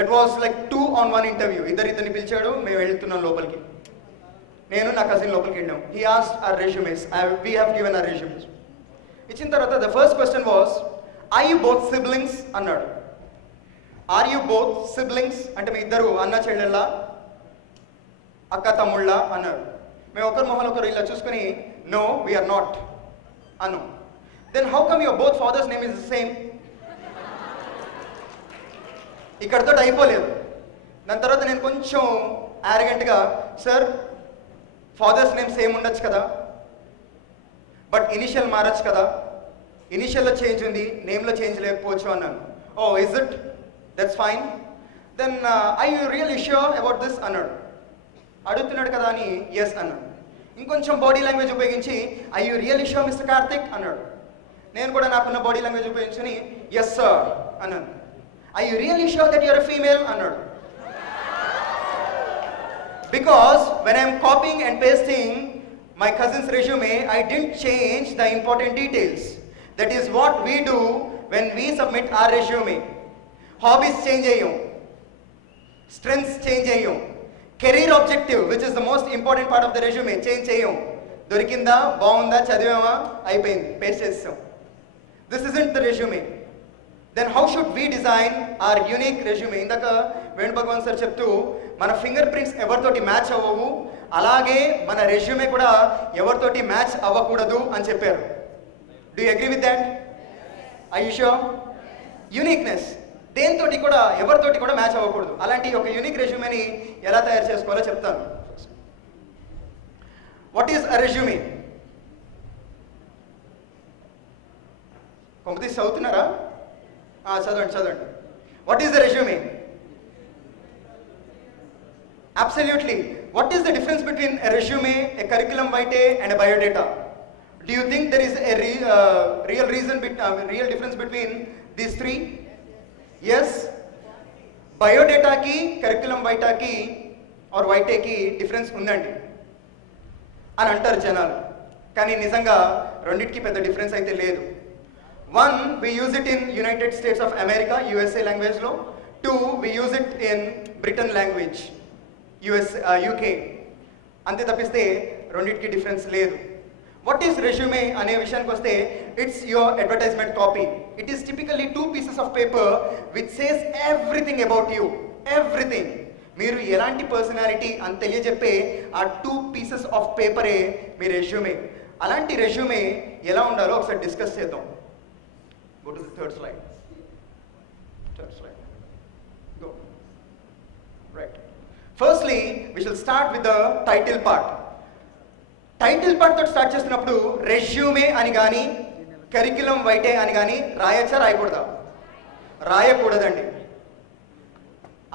That was like 2-on-1 interview. ఇద్దరిని పిలిచాడు, మేము వెళ్తున్నాం లోపలికి. నేను నా కజిన్ లోపలికి వెళ్ళాం. He asked our resumes. We have given our resumes. ఇచ్చిన తర్వాత the first question was, are you both siblings అన్నాడు. ఆర్ యూ బోత్ సిబ్లింగ్స్ అంటే మీ ఇద్దరు అన్న చెల్లెళ్ళ, అక్క తమ్ముళ్ళ అన్నారు. మేము ఒకరి మొహలు ఒకరు ఇలా చూసుకుని నో వీఆర్ నాట్ అను. Then how come your both father's name is the same? ఇక్కడతో అయిపోలేదు. దాని తర్వాత నేను కొంచెం యారగెంట్గా, సార్ ఫాదర్స్ నేమ్ సేమ్ ఉండొచ్చు కదా, బట్ ఇనిషియల్ మారచ్చు కదా, ఇనిషియల్లో చేంజ్ ఉంది, నేమ్లో చేంజ్ లేకపోవచ్చు అన్నాను. Oh is it, that's fine. Then I you really sure about this అన్నాడు. అడుగుతున్నాడు కదా అని ఎస్ అన్నాను. ఇంకొంచెం బాడీ లాంగ్వేజ్ ఉపయోగించి I you really sure mister Karthik అన్నాడు. నేను కూడా నాకున్న బాడీ లాంగ్వేజ్ ఉపయోగించుని ఎస్ సార్ అన్నాను. I you really sure that your female అన్నాడు. Because when I am copying and pasting my cousin's resume, I didn't change the important details. That is what we do when we submit our resume. Hobbies change ayyum, strengths change ayyum, career objective which is the most important part of the resume change ayyum. Dorikinda, baunda, chadivama, ayipindi, paste chesam. This isn't the resume. Then how should we design our unique resume? Indaka Venu Bhagwan sir cheptu మన finger prints ఎవరితోటి match అవ్వవు, అలాగే మన resume కూడా ఎవరితోటి match అవ్వకూడదు అని చెప్పారు. Do you agree with that? I you sure? Uniqueness దేనితోటి కూడా ఎవరితోటి కూడా మ్యాచ్ అవ్వకూడదు. అలాంటి ఒక యూనిక్ రెజ్యూమేని ఎలా తయారు చేసుకోవాలో చెప్తాను. What is a resume? కొంపతీసి చదువుతున్నారా? చదవండి. What is the resume? Absolutely. What is the difference between a resume, a curriculum vitae and a biodata? Do you think there is a real difference between these three? Yes. Biodata ki, curriculum vitae ki or vitae ki difference undandi అని అంటారు జనాలు. కానీ నిజంగా రెండిటికి పెద్ద difference అయితే లేదు. One, we use it in United States of America, USA language లో. Two, we use it in Britain language, UK. అంతే తప్పిస్తే రెండింటికి డిఫరెన్స్ లేదు. వాట్ ఈస్ రెజ్యూమే అనే విషయానికి వస్తే, it's your advertisement copy. It is typically 2 pieces of paper which says everything about you, everything. మీరు ఎలాంటి పర్సనాలిటీ అని తెలియజెప్పే ఆ 2 pieces of పేపరే మీ రెజ్యూమే. అలాంటి రెజ్యూమే ఎలా ఉండాలో ఒకసారి డిస్కస్ చేద్దాం. Go to the third slide. Go. Right. Firstly, we shall start with the title part. Title part తో స్టార్ట్ చేస్తున్నప్పుడు రెజ్యూమే అని కానీ కరిక్యులం వైటే అని కానీ రాయచ్చా, రాయకూడదా? రాయకూడదండి.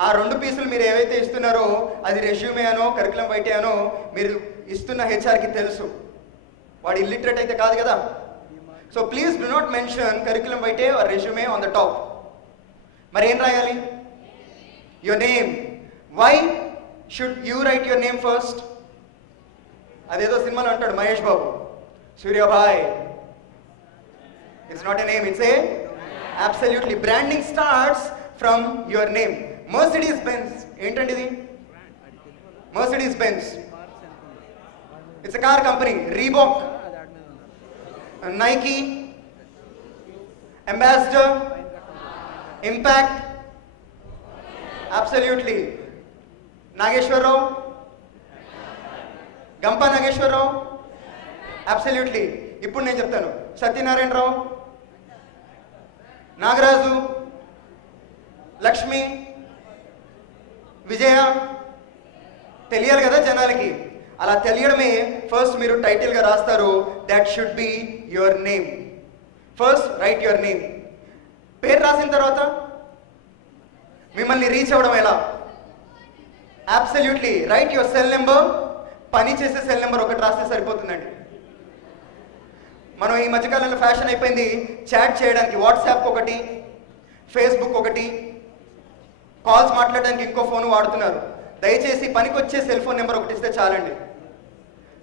ఆ 2 పీసులు మీరు ఏవైతే ఇస్తున్నారో అది రెజ్యూమే అనో కరిక్యులం వైటే అనో మీరు ఇస్తున్న హెచ్ఆర్కి తెలుసు. వాడు ఇల్లిటరేట్ అయితే కాదు కదా. So please do not mention curriculum vitae or resume on the top. మరి ఏం రాయాలి? Your name. Why should you write your name first? అదేదో సినిమాలో అంటాడు Mahesh Babu, Suryabhai. It's not a name, it's a absolutely. Branding starts from your name. Mercedes Benz ఏంటండి ఇది? Mercedes Benz it's a car company. Reebok, Nike, Ambassador, impact, absolutely. Nageswararao, Gampa Nageswararao, absolutely. ఇప్పుడు నేను చెప్తాను. సత్యనారాయణరావు, నాగరాజు, లక్ష్మి, విజయ. తెలియాలి కదా జనాలకి. అలా తెలియడమే ఫస్ట్ మీరు టైటిల్గా రాస్తారు. That should be your name. First right your name. పేరు రాసిన తర్వాత మిమ్మల్ని రీచ్ అవ్వడం ఎలా? Absolutely right your cell number. పని చేసే సెల్ నెంబర్ ఒకటి రాస్తే సరిపోతుందండి. మనం ఈ మధ్యకాలంలో ఫ్యాషన్ అయిపోయింది చాట్ చేయడానికి వాట్సాప్ ఒకటి, ఫేస్బుక్ ఒకటి, కాల్స్ మాట్లాడడానికి ఇంకో ఫోన్ వాడుతున్నారు. దయచేసి పనికొచ్చే సెల్ ఫోన్ నెంబర్ ఒకటి ఇస్తే చాలండి.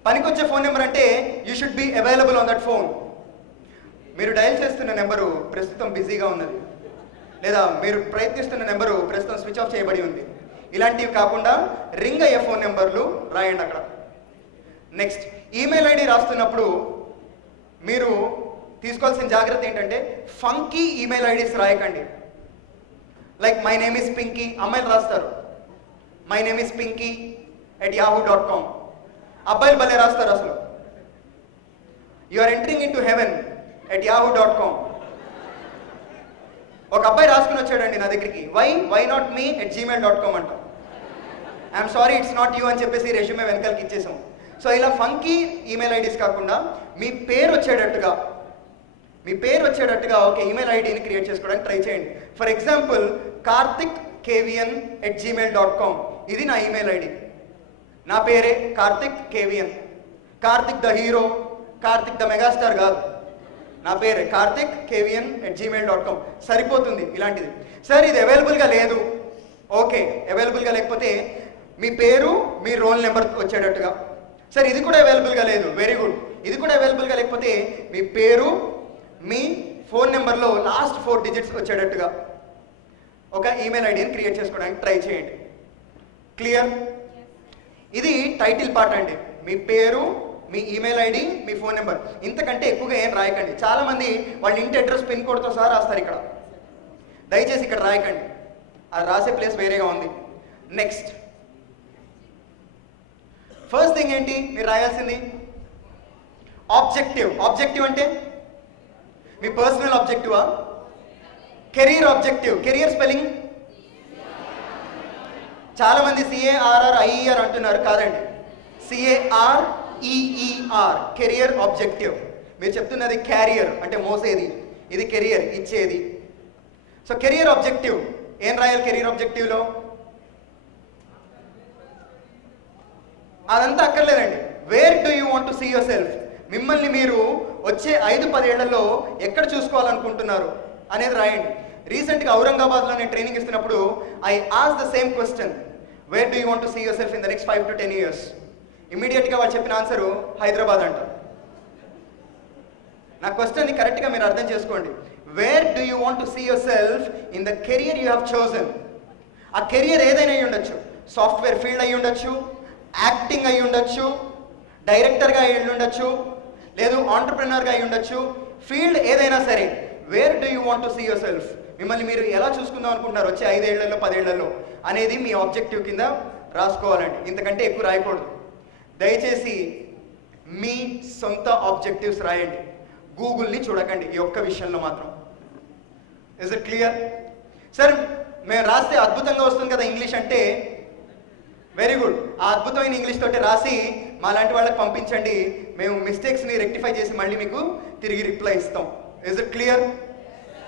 పనికొచ్చే ఫోన్ నెంబర్ అంటే you should be available on that phone. మీరు డయల్ చేస్తున్న నెంబరు ప్రస్తుతం బిజీగా ఉన్నది, లేదా మీరు ప్రయత్నిస్తున్న నెంబరు ప్రస్తుతం స్విచ్ ఆఫ్ చేయబడి ఉంది. ఇలాంటివి కాకుండా రింగ్ అయ్యే ఫోన్ నెంబర్లు రాయండి అక్కడ. నెక్స్ట్, ఈమెయిల్ ఐడి రాస్తున్నప్పుడు మీరు తీసుకోవాల్సిన జాగ్రత్త ఏంటంటే ఫంకీ ఈమెయిల్ ఐడీస్ రాయకండి. Like my name is Pinky, అమ్మాయిలు రాస్తారు my name is Pinky @yahoo.com. అబ్బాయిలు భలే రాస్తారు అసలు, you are entering into heaven @yahoo.com. ఒక అబ్బాయి రాసుకుని వచ్చాడండి నా దగ్గరికి, వై నాట్ మీ @gmail.com అంట. I'm sorry it's not you అని చెప్పేసి రెజ్యూమే వెనకాలకి ఇచ్చేసాం. సో ఇలా ఫంకీ ఈమెయిల్ ఐడీస్ కాకుండా మీ పేరు వచ్చేటట్టుగా ఒక ఈమెయిల్ ఐడిని క్రియేట్ చేసుకోవడానికి ట్రై చేయండి. ఫర్ ఎగ్జాంపుల్ karthik.kvn@gmail.com, ఇది నా ఈమెయిల్ ఐడి. నా పేరే Karthik KVN. Karthik the hero, Karthik the megastar కాదు, నా పేరే కార్తిక్ kvn@gmail.com. సరిపోతుంది ఇలాంటిది. సార్ ఇది అవైలబుల్గా లేదు, ఓకే, అవైలబుల్గా లేకపోతే మీ పేరు మీ రోల్ నెంబర్ వచ్చేటట్టుగా. సార్ ఇది కూడా అవైలబుల్గా లేదు, వెరీ గుడ్. ఇది కూడా అవైలబుల్గా లేకపోతే మీ పేరు మీ ఫోన్ నెంబర్లో లాస్ట్ 4 డిజిట్స్ వచ్చేటట్టుగా ఒక ఈమెయిల్ ఐడిని క్రియేట్ చేసుకోవడానికి ట్రై చేయండి. క్లియర్? ఇది టైటిల్ పార్ట్ అండి. మీ పేరు, మీ ఈమెయిల్ ఐడి, మీ ఫోన్ నెంబర్, ఇంతకంటే ఎక్కువగా ఏం రాయకండి. చాలామంది వాళ్ళ ఇంటి అడ్రస్ పిన్ కోడ్తో సహా రాస్తారు ఇక్కడ. దయచేసి ఇక్కడ రాయకండి, అది రాసే ప్లేస్ వేరేగా ఉంది. నెక్స్ట్, ఫస్ట్ థింగ్ ఏంటి మీరు రాయాల్సింది? ఆబ్జెక్టివ్. ఆబ్జెక్టివ్ అంటే మీ పర్సనల్ ఆబ్జెక్టివా? Career objective. కెరియర్ స్పెల్లింగ్ చాలామంది CARRIER అంటున్నారు, కాదండి, CAREER, కెరియర్ ఆబ్జెక్టివ్. మీరు చెప్తున్నది క్యారియర్ అంటే మోసేది, ఇది కెరియర్ ఇచ్చేది. సో కెరియర్ ఆబ్జెక్టివ్ ఏం రాయాలి? కెరియర్ ఆబ్జెక్టివ్లో అదంతా అక్కర్లేదండి. Where do you want to see yourself? మిమ్మల్ని మీరు వచ్చే 5-10 ఏళ్లలో ఎక్కడ చూసుకోవాలనుకుంటున్నారు అనేది రాయండి. రీసెంట్గా ఔరంగాబాద్లో నేను ట్రైనింగ్ ఇస్తున్నప్పుడు I ask the same question, where do you want to see yourself in the next 5 to 10 years? ఇమీడియట్గా వాళ్ళు చెప్పిన ఆన్సరు హైదరాబాద్ అంట. నా క్వశ్చన్ని కరెక్ట్గా మీరు అర్థం చేసుకోండి. Where do you want to see yourself in the career you have chosen? ఆ కెరియర్ ఏదైనా అయి ఉండొచ్చు, సాఫ్ట్వేర్ ఫీల్డ్ అయి ఉండొచ్చు, యాక్టింగ్ అయి ఉండొచ్చు, డైరెక్టర్గా అయి ఉండొచ్చు, లేదు ఆంటర్ప్రెనర్గా అయి ఉండొచ్చు. ఫీల్డ్ ఏదైనా సరే, where do you want to see yourself? మిమ్మల్ని మీరు ఎలా చూసుకుందాం అనుకుంటున్నారు వచ్చే 5 ఏళ్లలో 10 ఏళ్లలో అనేది మీ ఆబ్జెక్టివ్ కింద రాసుకోవాలండి. ఇంతకంటే ఎక్కువ రాయకూడదు. దయచేసి మీ సొంత ఆబ్జెక్టివ్స్ రాయండి, గూగుల్ని చూడకండి ఈ ఒక్క విషయంలో మాత్రం. Is it clear? సార్ మేము రాస్తే అద్భుతంగా వస్తుంది కదా ఇంగ్లీష్ అంటే, వెరీ గుడ్. ఆ అద్భుతమైన ఇంగ్లీష్ తోటి రాసి మా లాంటి వాళ్ళకి పంపించండి, మేము మిస్టేక్స్ని రెక్టిఫై చేసి మళ్ళీ మీకు తిరిగి రిప్లై ఇస్తాం. Is it clear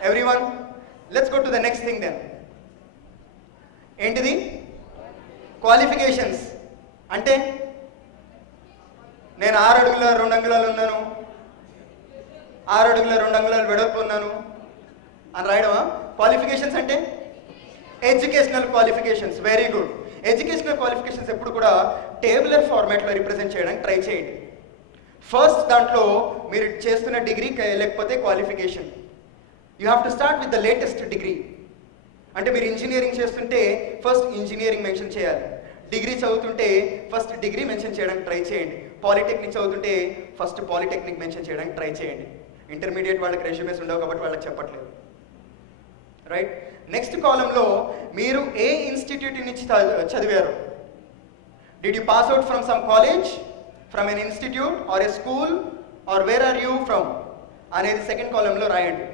everyone? Let's go to the next thing then. ఏంటిది? క్వాలిఫికేషన్స్. అంటే నేను 6 అడుగుల 2 అంగుళాలు ఉన్నాను, 6 అడుగుల 2 అంగుళాలు వెడల్పు ఉన్నాను అని రాయడమా? క్వాలిఫికేషన్స్ అంటే educational qualifications. Very good. Educational qualifications ఎప్పుడు కూడా టేబులర్ ఫార్మాట్లో రిప్రజెంట్ చేయడానికి ట్రై చేయండి. ఫస్ట్ దాంట్లో మీరు చేస్తున్న డిగ్రీ లేకపోతే qualification, you have to start with the latest degree. అంటే మీరు ఇంజనీరింగ్ చేస్తుంటే ఫస్ట్ ఇంజనీరింగ్ మెన్షన్ చేయాలి, డిగ్రీ చదువుతుంటే ఫస్ట్ డిగ్రీ మెన్షన్ చేయడానికి ట్రై చేయండి, పాలిటెక్నిక్ చదువుతుంటే ఫస్ట్ పాలిటెక్నిక్ మెన్షన్ చేయడానికి ట్రై చేయండి. ఇంటర్మీడియట్ వాళ్ళకి రెజ్యూమేస్ ఉండవు కాబట్టి వాళ్ళకి చెప్పట్లేదు, రైట్? నెక్స్ట్ కాలంలో మీరు ఏ ఇన్స్టిట్యూట్ నుంచి చదివారు? Did you pass out from some college, from an institute or a school, or where are you from అనేది సెకండ్ కాలంలో రాయండి.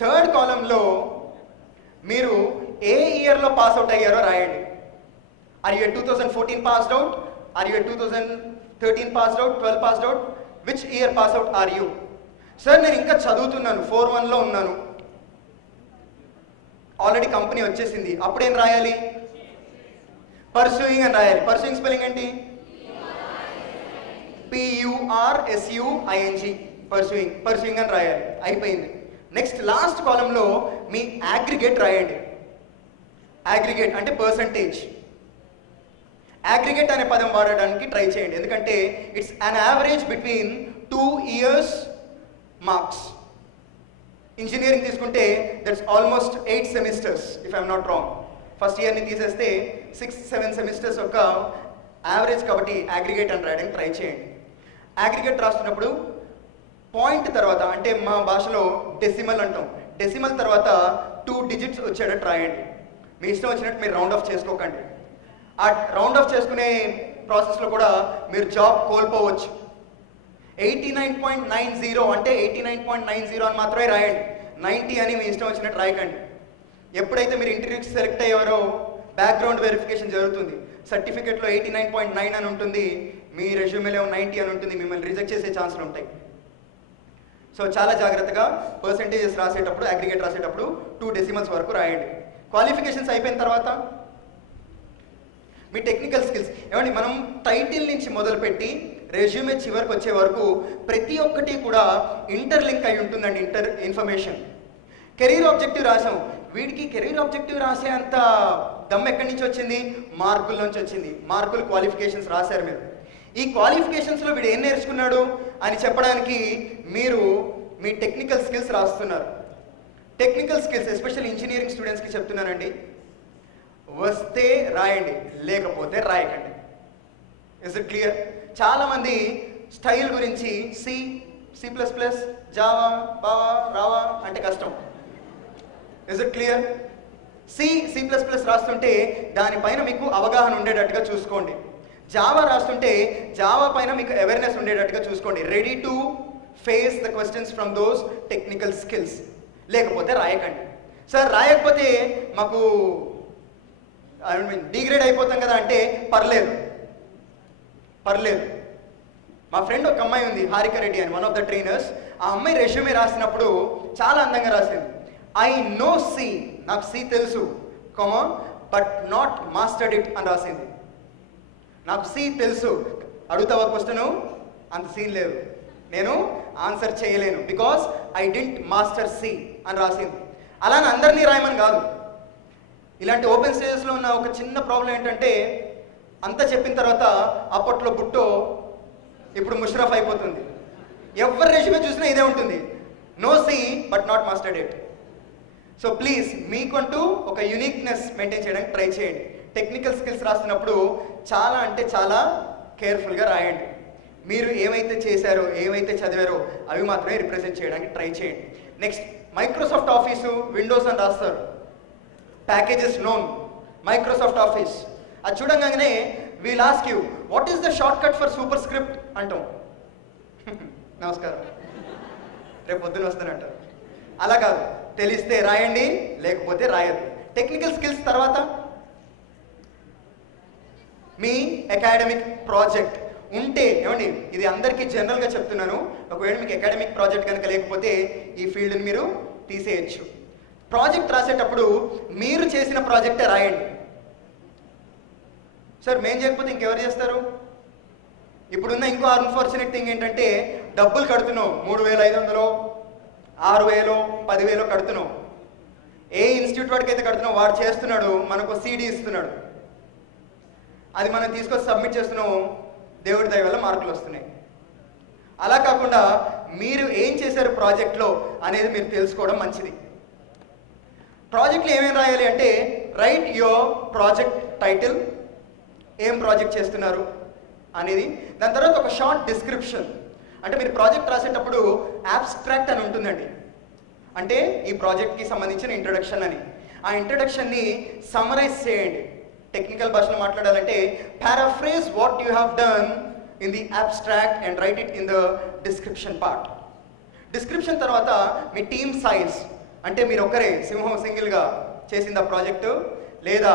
థర్డ్ కాలంలో మీరు ఏ ఇయర్లో పాస్ అవుట్ అయ్యారో రాయండి. Are you 2014 passed out, are you 2013 passed out, 12 passed out, which year pass out are you? Sir నేను ఇంకా చదువుతున్నాను, 4-1లో ఉన్నాను, ఆల్రెడీ కంపెనీ వచ్చేసింది, అప్పుడేం రాయాలి? పర్సూయింగ్ అని రాయాలి. పర్సూయింగ్ స్పెల్లింగ్ ఏంటి? PURSUING, pursuing. పర్సూయింగ్ అని రాయాలి, అయిపోయింది. నెక్స్ట్ లాస్ట్ కాలంలో మీ అగ్రిగేట్ రాయండి. అగ్రిగేట్ అంటే పర్సంటేజ్. అగ్రిగేట్ అనే పదం వాడడానికి ట్రై చేయండి, ఎందుకంటే it's an average between 2 years marks. Engineering తీసుకుంటే that's almost 8 semesters if I'm not wrong. First ఇయర్ని తీసేస్తే 6-7 సెమిస్టర్స్ యొక్క యావరేజ్, కాబట్టి అగ్రిగేట్ అని రాయడానికి ట్రై చేయండి. అగ్రిగేట్ రాస్తున్నప్పుడు పాయింట్ తర్వాత, అంటే మా భాషలో డెసిమల్ అంటాం, డెసిమల్ తర్వాత 2 డిజిట్స్ వచ్చేటట్టు రాయండి. మీ ఇష్టం వచ్చినట్టు మీరు రౌండ్ ఆఫ్ చేసుకోకండి. ఆ రౌండ్ ఆఫ్ చేసుకునే ప్రాసెస్లో కూడా మీరు జాబ్ కోల్పోవచ్చు. 89.90 అంటే 89.90 అని మాత్రమే రాయండి. 90 అని మీ ఇష్టం వచ్చినట్టు రాయకండి. ఎప్పుడైతే మీరు ఇంటర్వ్యూకి సెలెక్ట్ అయ్యారో బ్యాక్గ్రౌండ్ వెరిఫికేషన్ జరుగుతుంది. సర్టిఫికేట్లో 89.9 అని ఉంటుంది, మీ రెజ్యూమేలో 90 అని ఉంటుంది. మిమ్మల్ని రిజెక్ట్ చేసే ఛాన్సులు ఉంటాయి. సో చాలా జాగ్రత్తగా పర్సెంటేజెస్ రాసేటప్పుడు, అగ్రిగేట్ రాసేటప్పుడు 2 డెసిమల్స్ వరకు రాయండి. క్వాలిఫికేషన్స్ అయిపోయిన తర్వాత మీ టెక్నికల్ స్కిల్స్ ఏమండి, మనం టైటిల్ నుంచి మొదలుపెట్టి రెజ్యూమే చివరికి వచ్చే వరకు ప్రతి ఒక్కటి కూడా ఇంటర్లింక్ అయి ఉంటుందండి. ఇన్ఫర్మేషన్. కెరీర్ ఆబ్జెక్టివ్ రాసాం, వీడికి కెరీర్ ఆబ్జెక్టివ్ రాసే అంత దమ్ ఎక్కడి నుంచి వచ్చింది? మార్కుల నుంచి వచ్చింది. మార్కులు క్వాలిఫికేషన్స్ రాశారు మీరు. ఈ క్వాలిఫికేషన్స్లో వీడు ఏం నేర్చుకున్నాడు అని చెప్పడానికి మీరు మీ టెక్నికల్ స్కిల్స్ రాస్తున్నారు. టెక్నికల్ స్కిల్స్ ఎస్పెషల్లీ ఇంజనీరింగ్ స్టూడెంట్స్కి చెప్తున్నానండి, వస్తే రాయండి, లేకపోతే రాయకండి. Is it clear? చాలామంది స్టైల్ గురించి C++, జావా, బావా, రావా అంటే కష్టం. Is it clear? C++ రాస్తుంటే దానిపైన మీకు అవగాహన ఉండేటట్టుగా చూసుకోండి. జావా రాస్తుంటే జావా పైన మీకు అవేర్నెస్ ఉండేటట్టుగా చూసుకోండి. Ready to face the questions from those technical skills. లేకపోతే రాయకండి. సార్ రాయకపోతే మాకు డిగ్రేడ్ అయిపోతాం కదా అంటే పర్లేదు. మా ఫ్రెండ్ ఒక అమ్మాయి ఉంది, హారిక రెడ్డి అని, వన్ ఆఫ్ ద ట్రైనర్స్. ఆ అమ్మాయి రెజ్యూమే రాసినప్పుడు చాలా అందంగా రాసింది. ఐ నో సి, నాకు సి తెలుసు, బట్ నాట్ మాస్టర్డ్ ఇట్ అని రాసింది. నాకు సి తెలుసు, అడుగుతావా క్వశ్చను, అంత సీన్ లేదు, నేను ఆన్సర్ చేయలేను, because I didn't master C అని రాసింది. అలానే అందరినీ రాయమని కాదు. ఇలాంటి ఓపెన్ స్టేజెస్లో ఉన్న ఒక చిన్న ప్రాబ్లం ఏంటంటే, అంతా చెప్పిన తర్వాత అప్పట్లో బుట్టో ఇప్పుడు ముషరఫ్ అయిపోతుంది. ఎవరి రెజ్యూమే చూసినా ఇదే ఉంటుంది, know C but not mastered it. So please మీకంటూ ఒక యూనిక్నెస్ మెయింటైన్ చేయడానికి ట్రై చేయండి. టెక్నికల్ స్కిల్స్ రాస్తున్నప్పుడు చాలా అంటే చాలా కేర్ఫుల్గా రాయండి. మీరు ఏమైతే చేశారో, ఏమైతే చదివారో అవి మాత్రమే రిప్రజెంట్ చేయడానికి ట్రై చేయండి. నెక్స్ట్, మైక్రోసాఫ్ట్ ఆఫీసు, విండోస్ అని రాస్తారు. Packages known, Microsoft office. అది చూడంగానే wheel ask you what is the short cut for super script అంటాం. నమస్కారం, రేపు పొద్దున వస్తానంటారు. అలా కాదు, తెలిస్తే రాయండి, లేకపోతే రాయద్దు. టెక్నికల్ స్కిల్స్ తర్వాత మీ అకాడమిక్ ప్రాజెక్ట్ ఉంటే, ఏమండి ఇది అందరికీ జనరల్గా చెప్తున్నాను, ఒకవేళ మీకు అకాడమిక్ ప్రాజెక్ట్ కనుక లేకపోతే ఈ ఫీల్డ్ని మీరు తీసేయచ్చు. ప్రాజెక్ట్ రాసేటప్పుడు మీరు చేసిన ప్రాజెక్టే రాయండి. సార్ మేము చేయకపోతే ఇంకెవరు చేస్తారు? ఇప్పుడున్న ఇంకో అన్ఫార్చునేట్ థింగ్ ఏంటంటే, డబ్బులు కడుతున్నావు, 3,500, 6,000, 10,000 కడుతున్నావు. ఏ ఇన్స్టిట్యూట్ వాడికి అయితే కడుతున్నావు వాడు చేస్తున్నాడు, మనకు CD ఇస్తున్నాడు, అది మనం తీసుకొని సబ్మిట్ చేస్తున్నాము, దేవుడి దయ వల్ల మార్కులు వస్తున్నాయి. అలా కాకుండా మీరు ఏం చేశారు ప్రాజెక్ట్లో అనేది మీరు తెలుసుకోవడం మంచిది. ప్రాజెక్ట్లో ఏమేమి రాయాలి అంటే, రైట్ యువర్ ప్రాజెక్ట్ టైటిల్, ఏం ప్రాజెక్ట్ చేస్తున్నారు అనేది. దాని తర్వాత ఒక షార్ట్ డిస్క్రిప్షన్. అంటే మీరు ప్రాజెక్ట్ రాసేటప్పుడు అబ్స్ట్రాక్ట్ అని ఉంటుందండి, అంటే ఈ ప్రాజెక్ట్కి సంబంధించిన ఇంట్రొడక్షన్ అని. ఆ ఇంట్రొడక్షన్ని సమ్మరైజ్ చేయండి. టెక్నికల్ భాషలో మాట్లాడాలంటే paraphrase what you have done in the abstract and right it in the description part. Description తర్వాత మీ టీమ్ సైజ్, అంటే మీరు ఒకరే సింగిల్గా చేసిందా ప్రాజెక్టు లేదా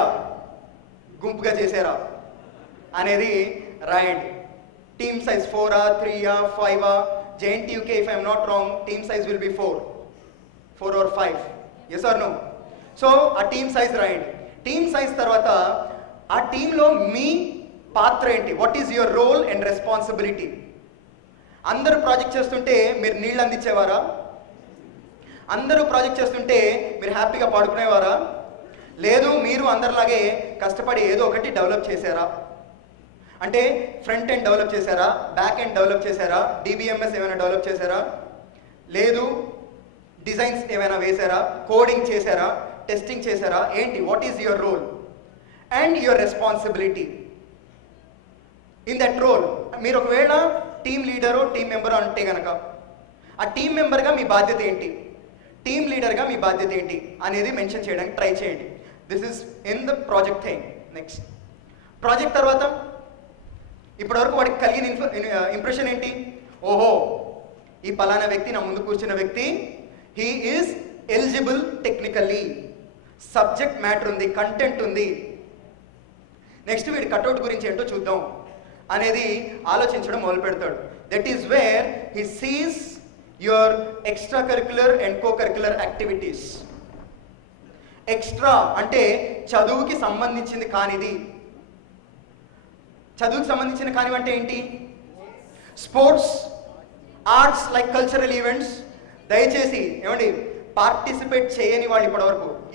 గుంపుగా చేశారా అనేది రాయండి. Team size 4 3 5 JNTUK, if I am not wrong, team size will be 4 or 5. Yes or no? So ఆ టీమ్ సైజ్ రాయండి. టీమ్ సైజ్ తర్వాత ఆ టీంలో మీ పాత్ర ఏంటి, what is your role and responsibility. అందరూ ప్రాజెక్ట్ చేస్తుంటే మీరు నీళ్ళు అందించేవారా? అందరూ ప్రాజెక్ట్ చేస్తుంటే మీరు హ్యాపీగా పాడుకునేవారా? లేదు, మీరు అందరిలాగే కష్టపడి ఏదో ఒకటి డెవలప్ చేశారా? అంటే ఫ్రంట్ ఎండ్ డెవలప్ చేశారా, బ్యాక్ ఎండ్ డెవలప్ చేశారా, DBMS ఏమైనా డెవలప్ చేశారా? లేదు, డిజైన్స్ ఏమైనా వేశారా, కోడింగ్ చేశారా, టెస్టింగ్ చేశారా, ఏంటి, what is your role and your responsibility in that role. మీరు ఒకవేళ టీమ్ లీడరు టీం మెంబరు అంటే కనుక ఆ టీం మెంబర్గా మీ బాధ్యత ఏంటి, టీం లీడర్గా మీ బాధ్యత ఏంటి అనేది మెన్షన్ చేయడానికి ట్రై చేయండి. This is in the project thing. Next project తర్వాత ఇప్పటివరకు వాడికి కలిగిన ఇంప్రెషన్ ఏంటి, ఓహో ఈ పలానా వ్యక్తి నా ముందు కూర్చున్న వ్యక్తి he is eligible technically, subject matter ఉంది, కంటెంట్ ఉంది. నెక్స్ట్ వీడి కట్అవుట్ గురించి ఏంటో చూద్దాం అనేది ఆలోచించడం మొదలు పెడతాడు. That is where he sees your extra curricular and co curricular activities. Extra అంటే చదువుకి సంబంధించింది కానిది. చదువుకి సంబంధించిన కానివి అంటే ఏంటి, sports, arts like cultural events. దయచేసి ఏమండి పార్టిసిపేట్ చేయని వాళ్ళు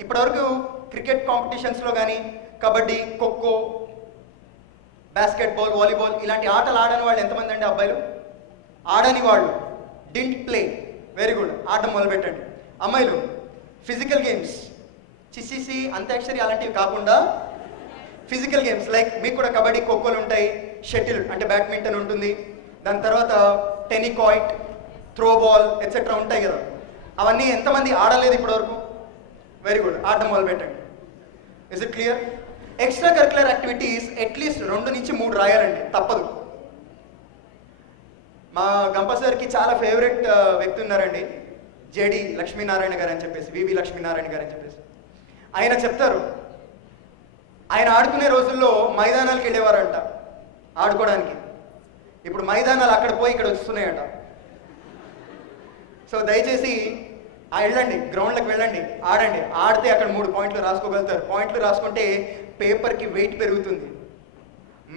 ఇప్పటివరకు క్రికెట్ కాంపిటీషన్స్లో కానీ, కబడ్డీ, ఖోఖో, బాస్కెట్బాల్, వాలీబాల్ ఇలాంటి ఆటలు ఆడని వాళ్ళు ఎంతమంది అండి అబ్బాయిలు? ఆడని వాళ్ళు డింట్ ప్లే, వెరీ గుడ్, ఆడడం మొదలుపెట్టండి. అమ్మాయిలు ఫిజికల్ గేమ్స్, చిసిసి, అంత్యాక్షరి అలాంటివి కాకుండా ఫిజికల్ గేమ్స్ లైక్ మీకు కూడా కబడ్డీ, ఖోఖోలు ఉంటాయి, షటిల్ అంటే బ్యాడ్మింటన్ ఉంటుంది, దాని తర్వాత టెనికాయిట్, త్రోబాల్ ఎట్సెట్రా ఉంటాయి కదా. అవన్నీ ఎంతమంది ఆడలేదు ఇప్పటివరకు? వెరీ గుడ్, ఆడడం మొదలుపెట్టండి. Is it clear? Extra curricular activities అట్లీస్ట్ 2 నుంచి 3 రాయాలండి, తప్పదు. మా గంప సార్కి చాలా ఫేవరెట్ వ్యక్తి ఉన్నారండి, జేడి లక్ష్మీనారాయణ గారు అని చెప్పేసి, వివి లక్ష్మీనారాయణ గారు అని చెప్పేసి. ఆయన చెప్తారు, ఆయన ఆడుకునే రోజుల్లో మైదానాలకు వెళ్ళేవారంట ఆడుకోవడానికి. ఇప్పుడు మైదానాలు అక్కడ పోయి ఇక్కడ వస్తున్నాయంట. సో దయచేసి వెళ్ళండి, గ్రౌండ్లకు వెళ్ళండి, ఆడండి. ఆడితే అక్కడ 3 పాయింట్లు రాసుకోగలుగుతారు. పాయింట్లు రాసుకుంటే పేపర్కి వెయిట్ పెరుగుతుంది,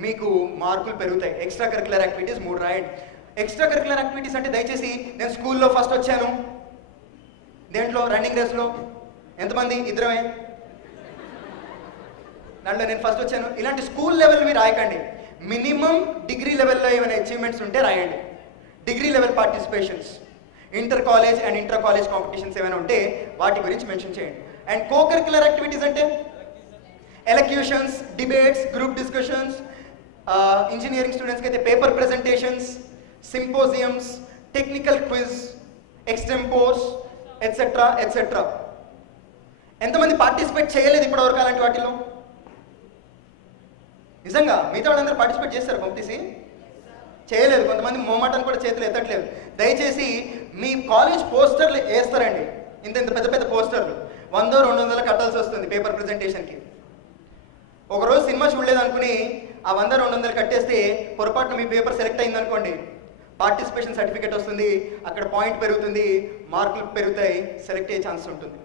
మీకు మార్కులు పెరుగుతాయి. ఎక్స్ట్రా కరిక్యులర్ యాక్టివిటీస్ 3 రాయండి. ఎక్స్ట్రా కరిక్యులర్ యాక్టివిటీస్ అంటే దయచేసి నేను స్కూల్లో ఫస్ట్ వచ్చాను, దేంట్లో రన్నింగ్ రేస్లో ఎంతమంది? ఇద్దరమే. దాంట్లో నేను ఫస్ట్ వచ్చాను. ఇలాంటి స్కూల్ లెవెల్వి రాయకండి. మినిమం డిగ్రీ లెవెల్లో ఏమైనా అచీవ్మెంట్స్ ఉంటే రాయండి. Degree level participations, inter college and inter college competitions ఏమైనా ఉంటే వాటి గురించి మెన్షన్ చేయండి. అండ్ కో కరిక్యులర్ యాక్టివిటీస్ అంటే elocutions, debates, group discussions, engineering స్టూడెంట్స్కి అయితే paper presentations, symposiums, technical quiz, extempores etcetera etcetera. ఎంతమంది పార్టిసిపేట్ చేయలేదు ఇప్పటివరకు అలాంటి వాటిలో? నిజంగా మిగతా వాళ్ళందరూ పార్టిసిపేట్ చేస్తారు, పంపిసి చేయలేదు. కొంతమంది మొమ్మాటాన్ని కూడా చేతులు ఎత్తట్లేదు. దయచేసి మీ కాలేజ్ పోస్టర్లు వేస్తారండి, ఇంత పెద్ద పెద్ద పోస్టర్లు 100-200 కట్టాల్సి వస్తుంది పేపర్ ప్రెజెంటేషన్కి. ఒకరోజు సినిమా చూడలేదు అనుకుని ఆ 100-200 కట్టేస్తే పొరపాటున మీ పేపర్ సెలెక్ట్ అయింది అనుకోండి, పార్టిసిపేషన్ సర్టిఫికేట్ వస్తుంది, అక్కడ పాయింట్ పెరుగుతుంది, మార్కులు పెరుగుతాయి, సెలెక్ట్ అయ్యే ఛాన్స్ ఉంటుంది.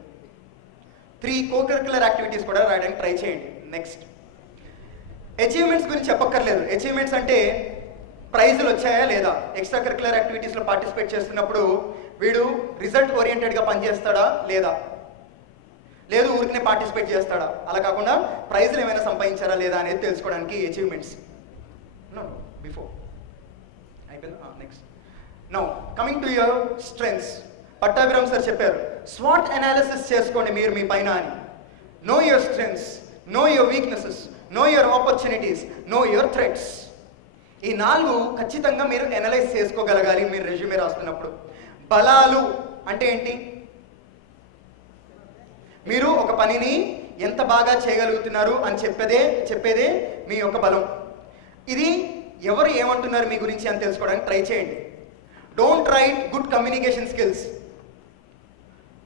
3 కో కరిక్యులర్ యాక్టివిటీస్ కూడా రాయడానికి ట్రై చేయండి. నెక్స్ట్ అచీవ్మెంట్స్ గురించి చెప్పక్కర్లేదు. అచీవ్మెంట్స్ అంటే ప్రైజులు వచ్చాయా లేదా. ఎక్స్ట్రా కరిక్యులర్ యాక్టివిటీస్లో పార్టిసిపేట్ చేస్తున్నప్పుడు వీడు రిజల్ట్ ఓరియంటెడ్గా పనిచేస్తాడా లేదా, లేదు ఊరికనే పార్టిసిపేట్ చేస్తాడా, అలా కాకుండా ప్రైజులు ఏమైనా సంపాదించారా లేదా అనేది తెలుసుకోవడానికి అచీవ్మెంట్స్. బిఫోర్ అయిపోయింది. Next now coming to your strengths. Pattabhiram sir చెప్పారు, స్వాట్ అనాలిసిస్ చేసుకోండి మీరు మీ పైన అని. Know your strengths, know your weaknesses, know your opportunities, know your threats. ఈ 4 ఖచ్చితంగా మీరు అనలైజ్ చేసుకోగలగాలి మీరు రెజ్యూమే రాస్తున్నప్పుడు. బలాలు అంటే ఏంటి? మీరు ఒక పనిని ఎంత బాగా చేయగలుగుతున్నారు అని చెప్పేదే మీ యొక్క బలం. ఇది ఎవరు ఏమంటున్నారు మీ గురించి అని తెలుసుకోవడానికి ట్రై చేయండి. Don't write good communication skills.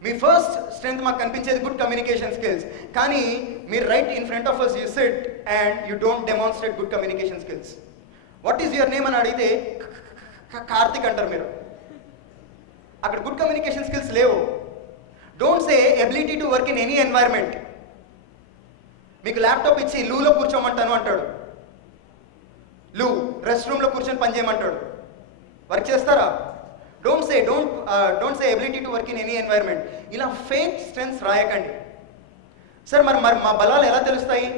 మీ ఫస్ట్ స్ట్రెంగ్త్ మాకు కనిపించేది గుడ్ కమ్యూనికేషన్ స్కిల్స్, కానీ మీరు right in front of us you sit and you don't demonstrate good communication skills. What is your name అని అడిగితే కార్తిక్ అంటారు మీరు, అక్కడ గుడ్ కమ్యూనికేషన్ స్కిల్స్ లేవు. Don't say ability to work in any environment. మీకు laptop ఇచ్చి లూలో కూర్చోమంటాను అంటాడు, లూ రెస్ట్ రూమ్లో కూర్చొని పనిచేయమంటాడు, వర్క్ చేస్తారా? Don't say ability to work in any environment. ఇలా ఫేక్ స్ట్రెంగ్స్ రాయకండి. సార్ మరి మా బలాలు ఎలా తెలుస్తాయి?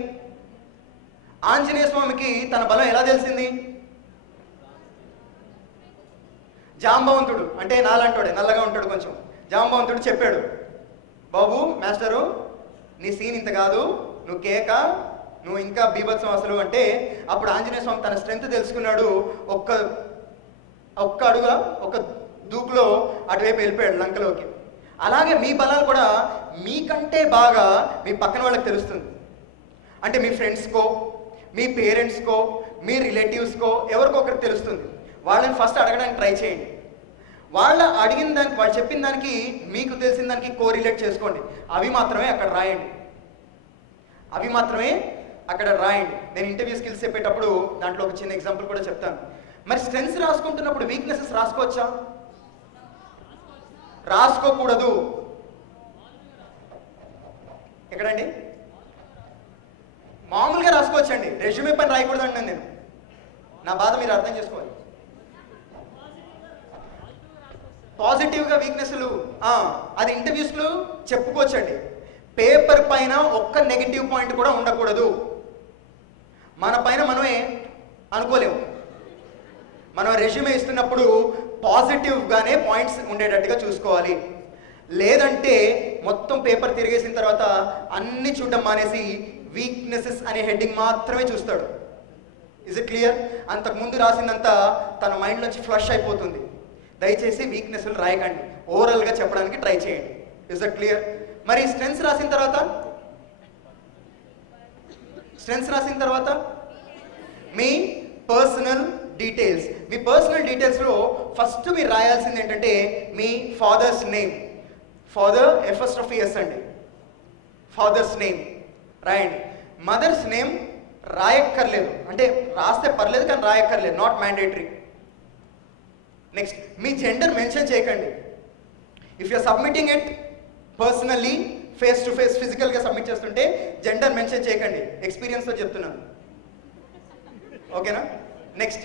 ఆంజనేయ స్వామికి తన బలం ఎలా తెలిసింది? జాంబవంతుడు అంటే నాలంటాడే, నల్లగా ఉంటాడు కొంచెం, జాంబవంతుడు చెప్పాడు, బాబు మాస్టరు నీ సీన్ ఇంత కాదు, నువ్వు కేక, నువ్వు ఇంకా బీభత్సం అసలు అంటే, అప్పుడు ఆంజనేయ స్వామి తన స్ట్రెంత్ తెలుసుకున్నాడు. ఒక్క అడుగా ఒక దూకులో అటువైపు వెళ్ళిపోయాడు లంకలోకి. అలాగే మీ బలాలు కూడా మీకంటే బాగా మీ పక్కన వాళ్ళకి తెలుస్తుంది. అంటే మీ ఫ్రెండ్స్కో, మీ పేరెంట్స్కో, మీ రిలేటివ్స్కో ఎవరికొకరికి తెలుస్తుంది. వాళ్ళని ఫస్ట్ అడగడానికి ట్రై చేయండి. వాళ్ళు అడిగిన దానికి, వాళ్ళు చెప్పిన దానికి మీకు తెలిసిన దానికి కోరిలేట్ చేసుకోండి. అవి మాత్రమే అక్కడ రాయండి. నేను ఇంటర్వ్యూ స్కిల్స్ చెప్పేటప్పుడు దాంట్లో ఒక చిన్న ఎగ్జాంపుల్ కూడా చెప్తాను. మరి స్ట్రెంగ్స్ రాసుకుంటున్నప్పుడు వీక్నెసెస్ రాసుకోవచ్చా? రాసుకోకూడదు. ఎక్కడండి? మామూలుగా రాసుకోవచ్చండి, రెజ్యూమే పని రాయకూడదు అండి. నేను నా బాధ మీరు అర్థం చేసుకోవాలి. పాజిటివ్గా వీక్నెస్లు అది ఇంటర్వ్యూస్లో చెప్పుకోవచ్చండి. పేపర్ పైన ఒక్క నెగిటివ్ పాయింట్ కూడా ఉండకూడదు. మన పైన మనమే అనుకోలేము. మనం రెజ్యూమే ఇస్తున్నప్పుడు పాజిటివ్గానే పాయింట్స్ ఉండేటట్టుగా చూసుకోవాలి. లేదంటే మొత్తం పేపర్ తిరిగేసిన తర్వాత అన్ని చూడడం మానేసి వీక్నెసెస్ అనే హెడ్డింగ్ మాత్రమే చూస్తాడు. Is it clear? అంతకుముందు రాసిందంతా తన మైండ్ నుంచి ఫ్లష్ అయిపోతుంది. దయచేసి వీక్నెస్లు రాయకండి, ఓవరాల్గా చెప్పడానికి ట్రై చేయండి. Is it clear? మరి స్ట్రెంగ్స్ రాసిన తర్వాత మీ పర్సనల్ డీటెయిల్స్. మీ పర్సనల్ డీటెయిల్స్లో ఫస్ట్ మీరు రాయాల్సింది ఏంటంటే మీ ఫాదర్స్ నేమ్. ఫాదర్ ఎఫ్ఎస్ అండి, ఫాదర్స్ నేమ్ రాయండి. మదర్స్ నేమ్ రాయక్కర్లేదు, అంటే రాస్తే పర్లేదు కానీ రాయక్కర్లేదు, నాట్ మ్యాండేటరీ. నెక్స్ట్, మీ జెండర్ మెన్షన్ చేయకండి. If you're submitting it personally, face to face ఫిజికల్గా సబ్మిట్ చేస్తుంటే జెండర్ మెన్షన్ చేయకండి. ఎక్స్పీరియన్స్తో చెప్తున్నాను, ఓకేనా? నెక్స్ట్,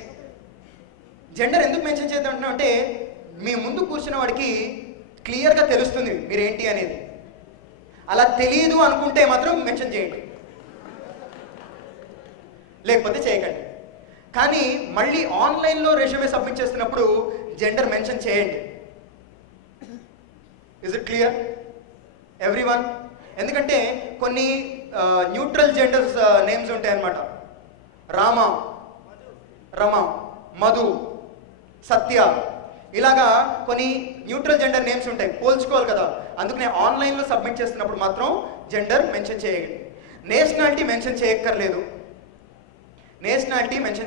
జెండర్ ఎందుకు మెన్షన్ చేద్దాం అంటే మీ ముందు కూర్చున్న వాడికి క్లియర్గా తెలుస్తుంది మీరేంటి అనేది. అలా తెలియదు అనుకుంటే మాత్రం మెన్షన్ చేయండి, లేకపోతే చేయకండి. కానీ మళ్ళీ ఆన్లైన్లో రెజ్యూమే సబ్మిట్ చేస్తున్నప్పుడు జెండర్ మెన్షన్ చేయండి. Is it clear everyone? ఎందుకంటే కొన్ని న్యూట్రల్ జెండర్స్ నేమ్స్ ఉంటాయి అన్నమాట. రామ, రమ, మధు, సత్య, ఇలాగా కొన్ని న్యూట్రల్ జెండర్ నేమ్స్ ఉంటాయి, పోల్చుకోవాలి కదా. అందుకనే ఆన్లైన్లో సబ్మిట్ చేస్తున్నప్పుడు మాత్రం జెండర్ మెన్షన్ చేయండి. నేషనాలిటీ మెన్షన్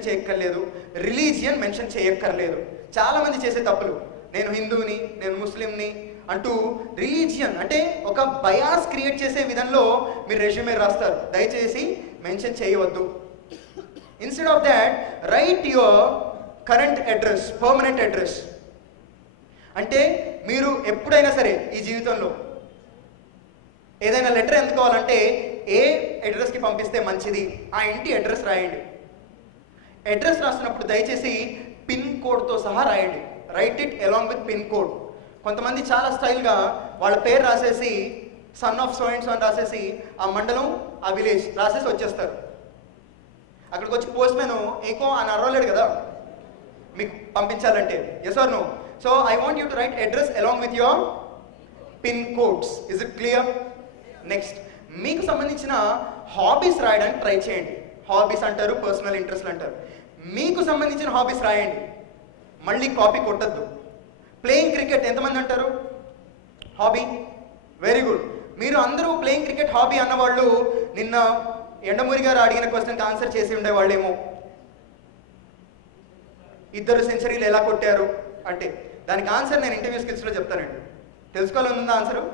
చేయక్కర్లేదు, రిలీజియన్ మెన్షన్ చేయక్కర్లేదు. చాలామంది చేసే తప్పులు, నేను హిందూని, నేను ముస్లింని అంటూ రిలీజియన్ అంటే ఒక బయాస్ క్రియేట్ చేసే విధంలో మీరు రెజ్యూమే రాస్తారు. దయచేసి మెన్షన్ చేయవద్దు. Instead of that right your current address, permanent address. అంటే మీరు ఎప్పుడైనా సరే ఈ జీవితంలో ఏదైనా లెటర్ ఎందుకోవాలంటే ఏ అడ్రస్కి పంపిస్తే మంచిది, ఆ ఇంటి అడ్రస్ రాయండి. అడ్రస్ రాస్తున్నప్పుడు దయచేసి పిన్ కోడ్తో సహా రాయండి. Right it along with pin code. కొంతమంది చాలా స్టైల్గా వాళ్ళ పేరు రాసేసి son of so and so అని రాసేసి ఆ మండలం, ఆ విలేజ్ రాసేసి వచ్చేస్తారు. అక్కడికి వచ్చి పోస్ట్ మ్యాన్ ఏకో అని అరవలేడు కదా మీకు పంపించాలంటే. Yes or no? So I want you to write address along with your pin codes. Is it clear? Next, మీకు సంబంధించిన హాబీస్ రాయడానికి ట్రై చేయండి. హాబీస్ అంటారు, పర్సనల్ ఇంట్రెస్ట్లు అంటారు. మీకు సంబంధించిన హాబీస్ రాయండి, మళ్ళీ కాపీ కొట్టద్దు. ప్లేయింగ్ క్రికెట్ ఎంతమంది అంటారు హాబీ? Very good. మీరు అందరూ ప్లేయింగ్ క్రికెట్ హాబీ అన్నవాళ్ళు నిన్న ఎండమూరి గారు అడిగిన క్వశ్చన్కి ఆన్సర్ చేసి ఉండేవాళ్ళేమో. 2 సెంచరీలు ఎలా కొట్టారు అంటే దానికి ఆన్సర్ నేను ఇంటర్వ్యూ స్కిల్స్లో చెప్తానండి. తెలుసుకోవాలని ఉందా answer?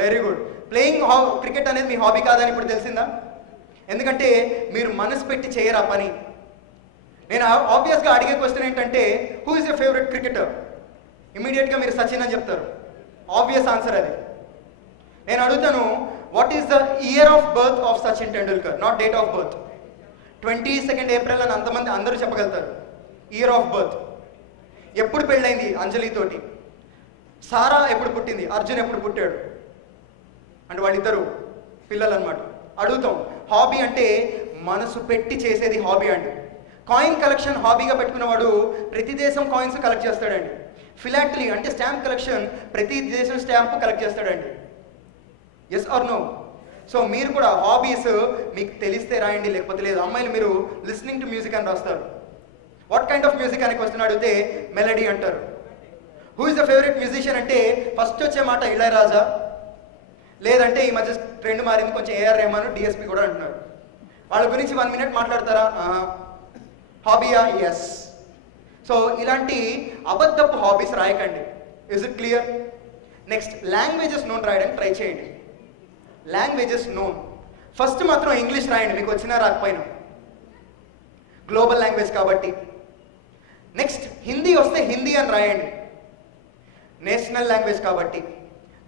Very good. Playing cricket అనేది మీ హాబీ కాదని ఇప్పుడు తెలిసిందా? ఎందుకంటే మీరు మనసు పెట్టి చేయరు ఆ పని. నేను ఆబ్వియస్గా అడిగే క్వశ్చన్ ఏంటంటే who is your favourite cricketer? ఇమీడియట్గా మీరు సచిన్ అని చెప్తారు. ఆబ్వియస్ ఆన్సర్ అది. నేను అడుగుతాను, what is the year of birth of Sachin Tendulkar? Not date of birth. 22 April అని అందరూ చెప్పగలుగుతారు. Year of birth. ఎప్పుడు పెళ్ళైంది అంజలితోటి? సారా ఎప్పుడు పుట్టింది? అర్జున్ ఎప్పుడు పుట్టాడు? అంటే వాళ్ళిద్దరు పిల్లలు అనమాట. అడుగుతాం, హాబీ అంటే మనసు పెట్టి చేసేది హాబీ అండి. కాయిన్ కలెక్షన్ హాబీగా పెట్టుకున్నవాడు ప్రతి దేశం కాయిన్స్ కలెక్ట్ చేస్తాడండి. ఫిలాటలీ అంటే స్టాంప్ కలెక్షన్, ప్రతి దేశం స్టాంపు కలెక్ట్ చేస్తాడండి. Yes or no? సో మీరు కూడా హాబీస్ మీకు తెలిస్తే రాయండి, లేకపోతే లేదు. అమ్మాయిలు మీరు లిస్నింగ్ టు మ్యూజిక్ అని రాస్తారు. వాట్ కైండ్ ఆఫ్ మ్యూజిక్ అని క్వశ్చన్ అడిగితే మెలడీ అంటారు. Who is the favourite musician అంటే ఫస్ట్ వచ్చే మాట ఇళయరాజా, లేదంటే ఈ మధ్య ట్రెండ్ మారింది కొంచెం ఏఆర్ రెహమాన్, డిఎస్పి కూడా అంటున్నారు. వాళ్ళ గురించి 1 minute మాట్లాడతారా? హాబీయా? ఎస్. సో ఇలాంటి అబద్ధపు హాబీస్ రాయకండి. Is it clear? Next, languages known రాయడానికి ట్రై చేయండి. లాంగ్వేజెస్ నోన్ ఫస్ట్ మాత్రం ఇంగ్లీష్ రాయండి, మీకు వచ్చినా రాకపోయినా, గ్లోబల్ లాంగ్వేజ్ కాబట్టి. నెక్స్ట్, హిందీ వస్తే హిందీ అని రాయండి, నేషనల్ లాంగ్వేజ్ కాబట్టి.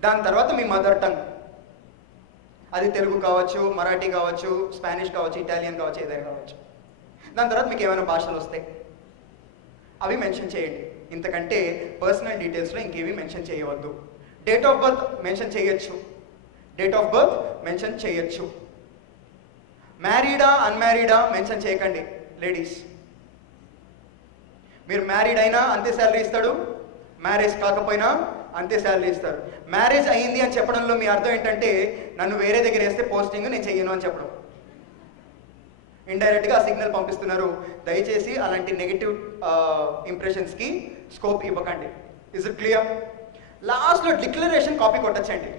దాని తర్వాత మీ మదర్ టంగ్, అది తెలుగు కావచ్చు, మరాఠీ కావచ్చు, స్పానిష్ కావచ్చు, ఇటాలియన్ కావచ్చు, ఏదైనా కావచ్చు. దాని తర్వాత మీకు ఏమైనా భాషలు వస్తాయి అవి మెన్షన్ చేయండి. ఇంతకంటే పర్సనల్ డీటెయిల్స్లో ఇంకేమీ మెన్షన్ చేయవద్దు. డేట్ ఆఫ్ బర్త్ మెన్షన్ చేయొచ్చు, డేట్ ఆఫ్ బర్త్ మెన్షన్ చేయొచ్చు. మ్యారీడా అన్మ్యారీడా మెన్షన్ చేయకండి లేడీస్. మీరు మ్యారీడ్ అయినా అంతే శాలరీ ఇస్తాడు, మ్యారేజ్ కాకపోయినా అంతే శాలరీ ఇస్తారు. మ్యారేజ్ అయ్యింది అని చెప్పడంలో మీ అర్థం ఏంటంటే నన్ను వేరే దగ్గర వేస్తే పోస్టింగ్ నేను చెయ్యను అని చెప్పడం. ఇండైరెక్ట్గా ఆ సిగ్నల్ పంపిస్తున్నారు. దయచేసి అలాంటి నెగిటివ్ ఇంప్రెషన్స్కి స్కోప్ ఇవ్వకండి. Is it clear? లాస్ట్లో డిక్లరేషన్ కాపీ కొట్టచ్చండి.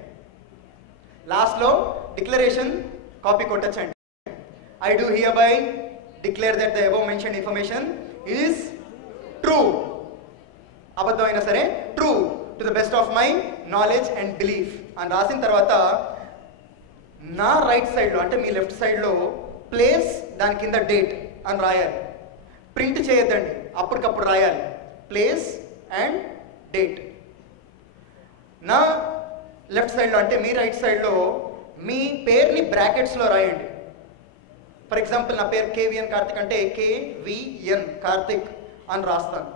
లాస్ట్లో డిక్లరేషన్ కాపీ కొట్టచ్చండి. I do hereby declare that the above mention information is true. అబద్ధం అయినా సరే true to the best of my knowledge and belief అని రాసిన తర్వాత నా రైట్ సైడ్లో అంటే మీ లెఫ్ట్ సైడ్లో ప్లేస్, దాని కింద డేట్ అని రాయాలి. ప్రింట్ చేయొద్దండి, అప్పటికప్పుడు రాయాలి. Place and date. నా లెఫ్ట్ సైడ్లో అంటే మీ రైట్ సైడ్లో మీ పేరుని బ్రాకెట్స్లో రాయండి. ఫర్ ఎగ్జాంపుల్ నా పేరు కేవిఎన్ కార్తిక్ అంటే కేవిఎన్ కార్తిక్ అని రాస్తాను.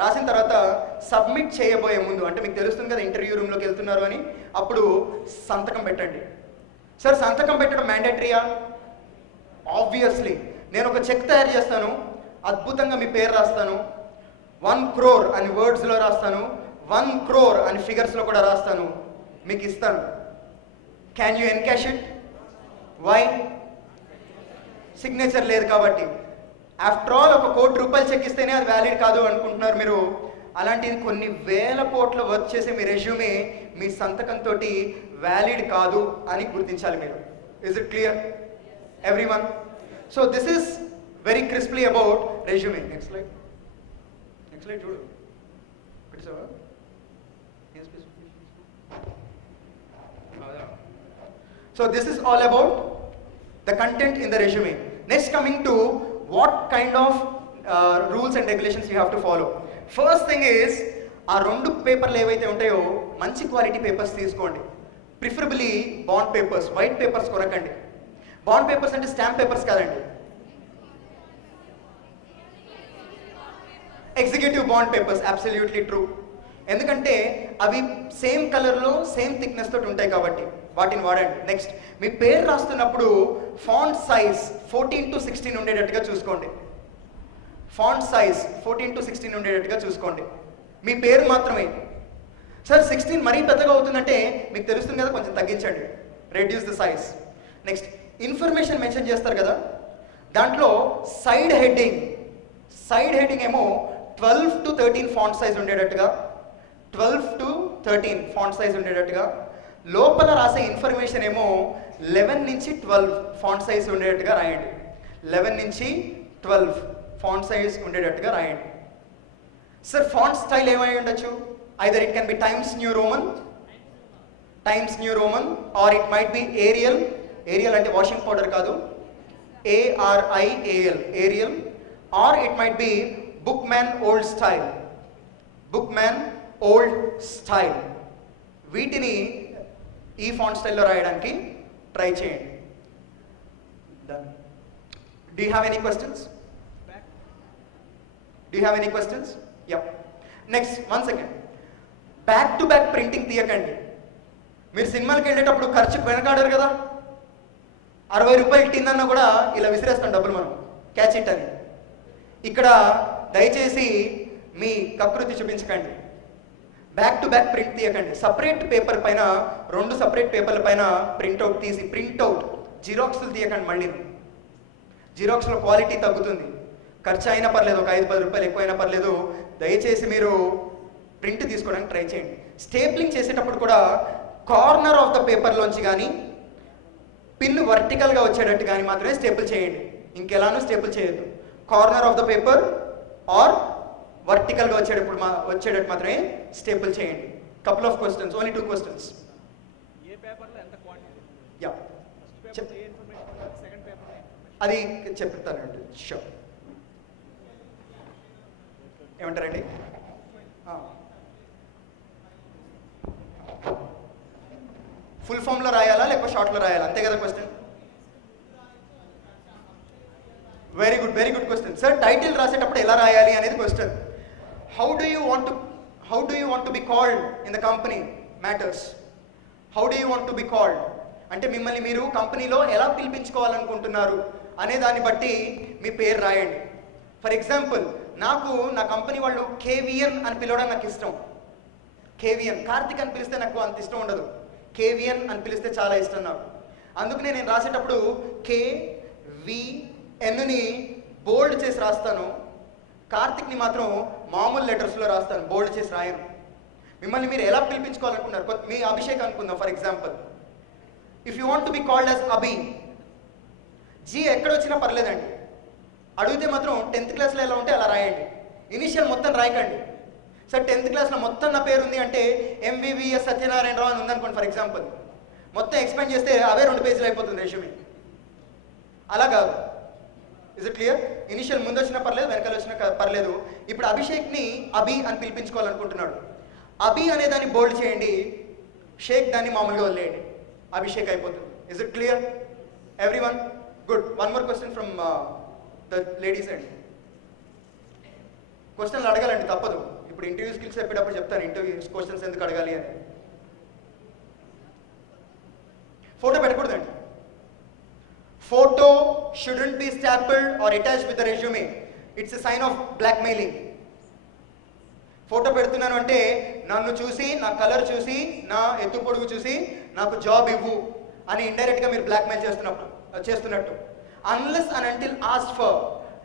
రాసిన తర్వాత సబ్మిట్ చేయబోయే ముందు అంటే మీకు తెలుస్తుంది కదా ఇంటర్వ్యూ రూమ్లోకి వెళ్తున్నారు అని, అప్పుడు సంతకం పెట్టండి. సార్ సంతకం పెట్టడం మ్యాండేటరీయా? ఆబ్వియస్లీ. నేను ఒక చెక్ తయారు చేస్తాను, అద్భుతంగా మీ పేరు రాస్తాను, 1 crore అని వర్డ్స్లో రాస్తాను, 1 crore అని ఫిగర్స్లో కూడా రాస్తాను, మీకు ఇస్తాను. Can you encash it? Why? Signature లేదు కాబట్టి. ఆఫ్టర్ ఆల్ 1 కోటి రూపాయలు చెక్ ఇస్తేనే అది వ్యాలిడ్ కాదు అనుకుంటున్నారు మీరు. అలాంటిది కొన్ని వేల కోట్ల వర్క్ చేసే మీ రెజ్యూమే మీ సంతకంతో వ్యాలిడ్ కాదు అని గుర్తించాలి మీరు. Is it clear everyone? So this is very crisply about resume. Next slide. Next slide చూడు. పెట్టేసావా? So this is all about the content in the resume. Next, coming to what kind of rules and regulations you have to follow. First thing is ఆ 2 పేపర్లు ఏవైతే ఉంటాయో మంచి quality papers తీసుకోండి. Preferably bond papers, white papers కొనకండి. Bond papers అంటే stamp papers కాదండి, executive bond papers. Absolutely true. ఎందుకంటే అవి సేమ్ కలర్లో సేమ్ థిక్నెస్ తోటి ఉంటాయి కాబట్టి వాటిని వాడండి. నెక్స్ట్, మీ పేరు రాస్తున్నప్పుడు ఫాంట్ సైజ్ 14 to 16 ఉండేటట్టుగా చూసుకోండి. ఫాంట్ సైజ్ 14 to 16 ఉండేటట్టుగా చూసుకోండి. మీ పేరు మాత్రమే. సార్ 16 మరీ పెద్దగా అవుతుందంటే మీకు తెలుస్తుంది కదా, కొంచెం తగ్గించండి, reduce the size. Next, information mention చేస్తారు కదా, దాంట్లో సైడ్ హెడ్డింగ్ ఏమో 12 to 13 ఫాంట్ సైజ్ ఉండేటట్టుగా, 12 to 13 ఫాంట్ సైజ్ ఉండేటట్టుగా, లోపల రాసే ఇన్ఫర్మేషన్ ఏమో 11 నుంచి 12 ఫాంట్ సైజ్ ఉండేటట్టుగా రాయండి. 11 నుంచి 12 ఫాంట్ సైజ్ ఉండేటట్టుగా రాయండి. సార్ ఫాంట్ స్టైల్ ఏమై ఉండొచ్చు? Either it can be Times New Roman or it might be Arial అంటే వాషింగ్ పౌడర్ కాదు, ARIAL Arial, or it might be Bookman Old Style. వీటిని ఈ ఫాంట్ స్టైల్లో రాయడానికి ట్రై చేయండి. Done. Do you have any questions? Ya. Next, 1 second. Back to back printing తీయకండి. మీరు సినిమాకి వెళ్ళేటప్పుడు ఖర్చుకు వెనకాడారు కదా, 60 రూపాయలు టిన్ అన్నా కూడా ఇలా విసిరేస్తాం డబ్బులు మనం, క్యాచ్ ఇట్ అని. ఇక్కడ దయచేసి మీ కకృతి చూపించకండి. బ్యాక్ టు బ్యాక్ ప్రింట్ తీయకండి. సపరేట్ పేపర్ పైన 2 సపరేట్ పేపర్ల పైన ప్రింట్అవుట్ తీసి ప్రింట్అవుట్ జిరాక్స్లు తీయకండి. మళ్ళీ జిరాక్స్లో క్వాలిటీ తగ్గుతుంది. ఖర్చు అయినా పర్లేదు, ఒక 5-10 రూపాయలు ఎక్కువైనా పర్లేదు. దయచేసి మీరు ప్రింట్ తీసుకోవడానికి ట్రై చేయండి. స్టేప్లింగ్ చేసేటప్పుడు కూడా కార్నర్ ఆఫ్ ద పేపర్లోంచి కానీ పిన్ వర్టికల్గా వచ్చేటట్టు కానీ మాత్రమే స్టేపుల్ చేయండి. ఇంకెలానూ స్టేపుల్ చేయొద్దు. Corner of the paper or వర్టికల్గా వచ్చేటట్టు మాత్రమే స్టేపుల్ చేయండి. Couple of questions, only 2 questions. Ya అది చెప్తానండి. షూర్. ఏమంటారండి? ఫుల్ ఫామ్లో రాయాలా లేకపోతే షార్ట్లో రాయాలా? అంతే కదా question. Very good question sir. Title రాసేటప్పుడు ఎలా రాయాలి అనేది question. How do you want to be called in the company matters. How do you want to be called అంటే మిమ్మల్ని మీరు కంపెనీలో ఎలా పిలిపించుకోవాలనుకుంటున్నారు అనే దాన్ని బట్టి మీ పేరు రాయండి. ఫర్ ఎగ్జాంపుల్, నాకు నా కంపెనీ వాళ్ళు కేవిఎన్ అని పిలవడం నాకు ఇష్టం. కేవిఎన్. కార్తిక్ అని పిలిస్తే నాకు అంత ఇష్టం ఉండదు. కేవిఎన్ అని పిలిస్తే చాలా ఇష్టం నాకు. అందుకనే నేను రాసేటప్పుడు KVNని బోల్డ్ చేసి రాస్తాను. కార్తిక్ని మాత్రం మామూలు లెటర్స్లో రాస్తాను, బోల్డ్ చేసి రాయను. మిమ్మల్ని మీరు ఎలా పిలిపించుకోవాలనుకున్నారు? మీ అభిషేక్ అనుకుందాం for example. If you want to be called as Abhi, ji ఎక్కడొచ్చినా పర్లేదండి. అడిగితే మాత్రం 10th క్లాస్లో ఎలా ఉంటే అలా రాయండి. ఇనిషియల్ మొత్తం రాయకండి. సార్ 10th క్లాస్లో మొత్తం నా పేరు ఉంది అంటే MVVS సత్యనారాయణరావు అని ఉందనుకోండి ఫర్ ఎగ్జాంపుల్. మొత్తం ఎక్స్ప్లెయిన్ చేస్తే అవే 2 పేజీలు అయిపోతుంది రెజ్యూమే. అలా కాదు. Is it clear? ఇనిషియల్ ముందు వచ్చినా పర్లేదు, వెనకాల వచ్చినా పర్లేదు. ఇప్పుడు అభిషేక్ని అభి అని పిలిపించుకోవాలనుకుంటున్నాడు. అభి అనే దాన్ని బోల్డ్ చేయండి, షేక్ దాన్ని మామూలుగా వదిలేయండి, అభిషేక్ అయిపోతుంది. Is it clear everyone? Good. One more question from the ladies అండి. క్వశ్చన్లు అడగాలండి, తప్పదు. ఇప్పుడు ఇంటర్వ్యూ స్కిల్స్ చెప్పేటప్పుడు చెప్తాను ఇంటర్వ్యూస్ క్వశ్చన్స్ ఎందుకు అడగాలి అని. ఫోటో పెట్టకూడదండి. Photo shouldn't be stapled or attached with the resume. It's a sign of blackmailing. Photo పెడుతున్నాను అంటే నన్ను చూసి, నా కలర్ చూసి, నా ఎత్తు పొడుగు చూసి నాకు జాబ్ ఇవ్వు అని ఇండైరెక్ట్గా మీరు బ్లాక్మెయిల్ చేస్తున్నట్టు. Unless and until asked for,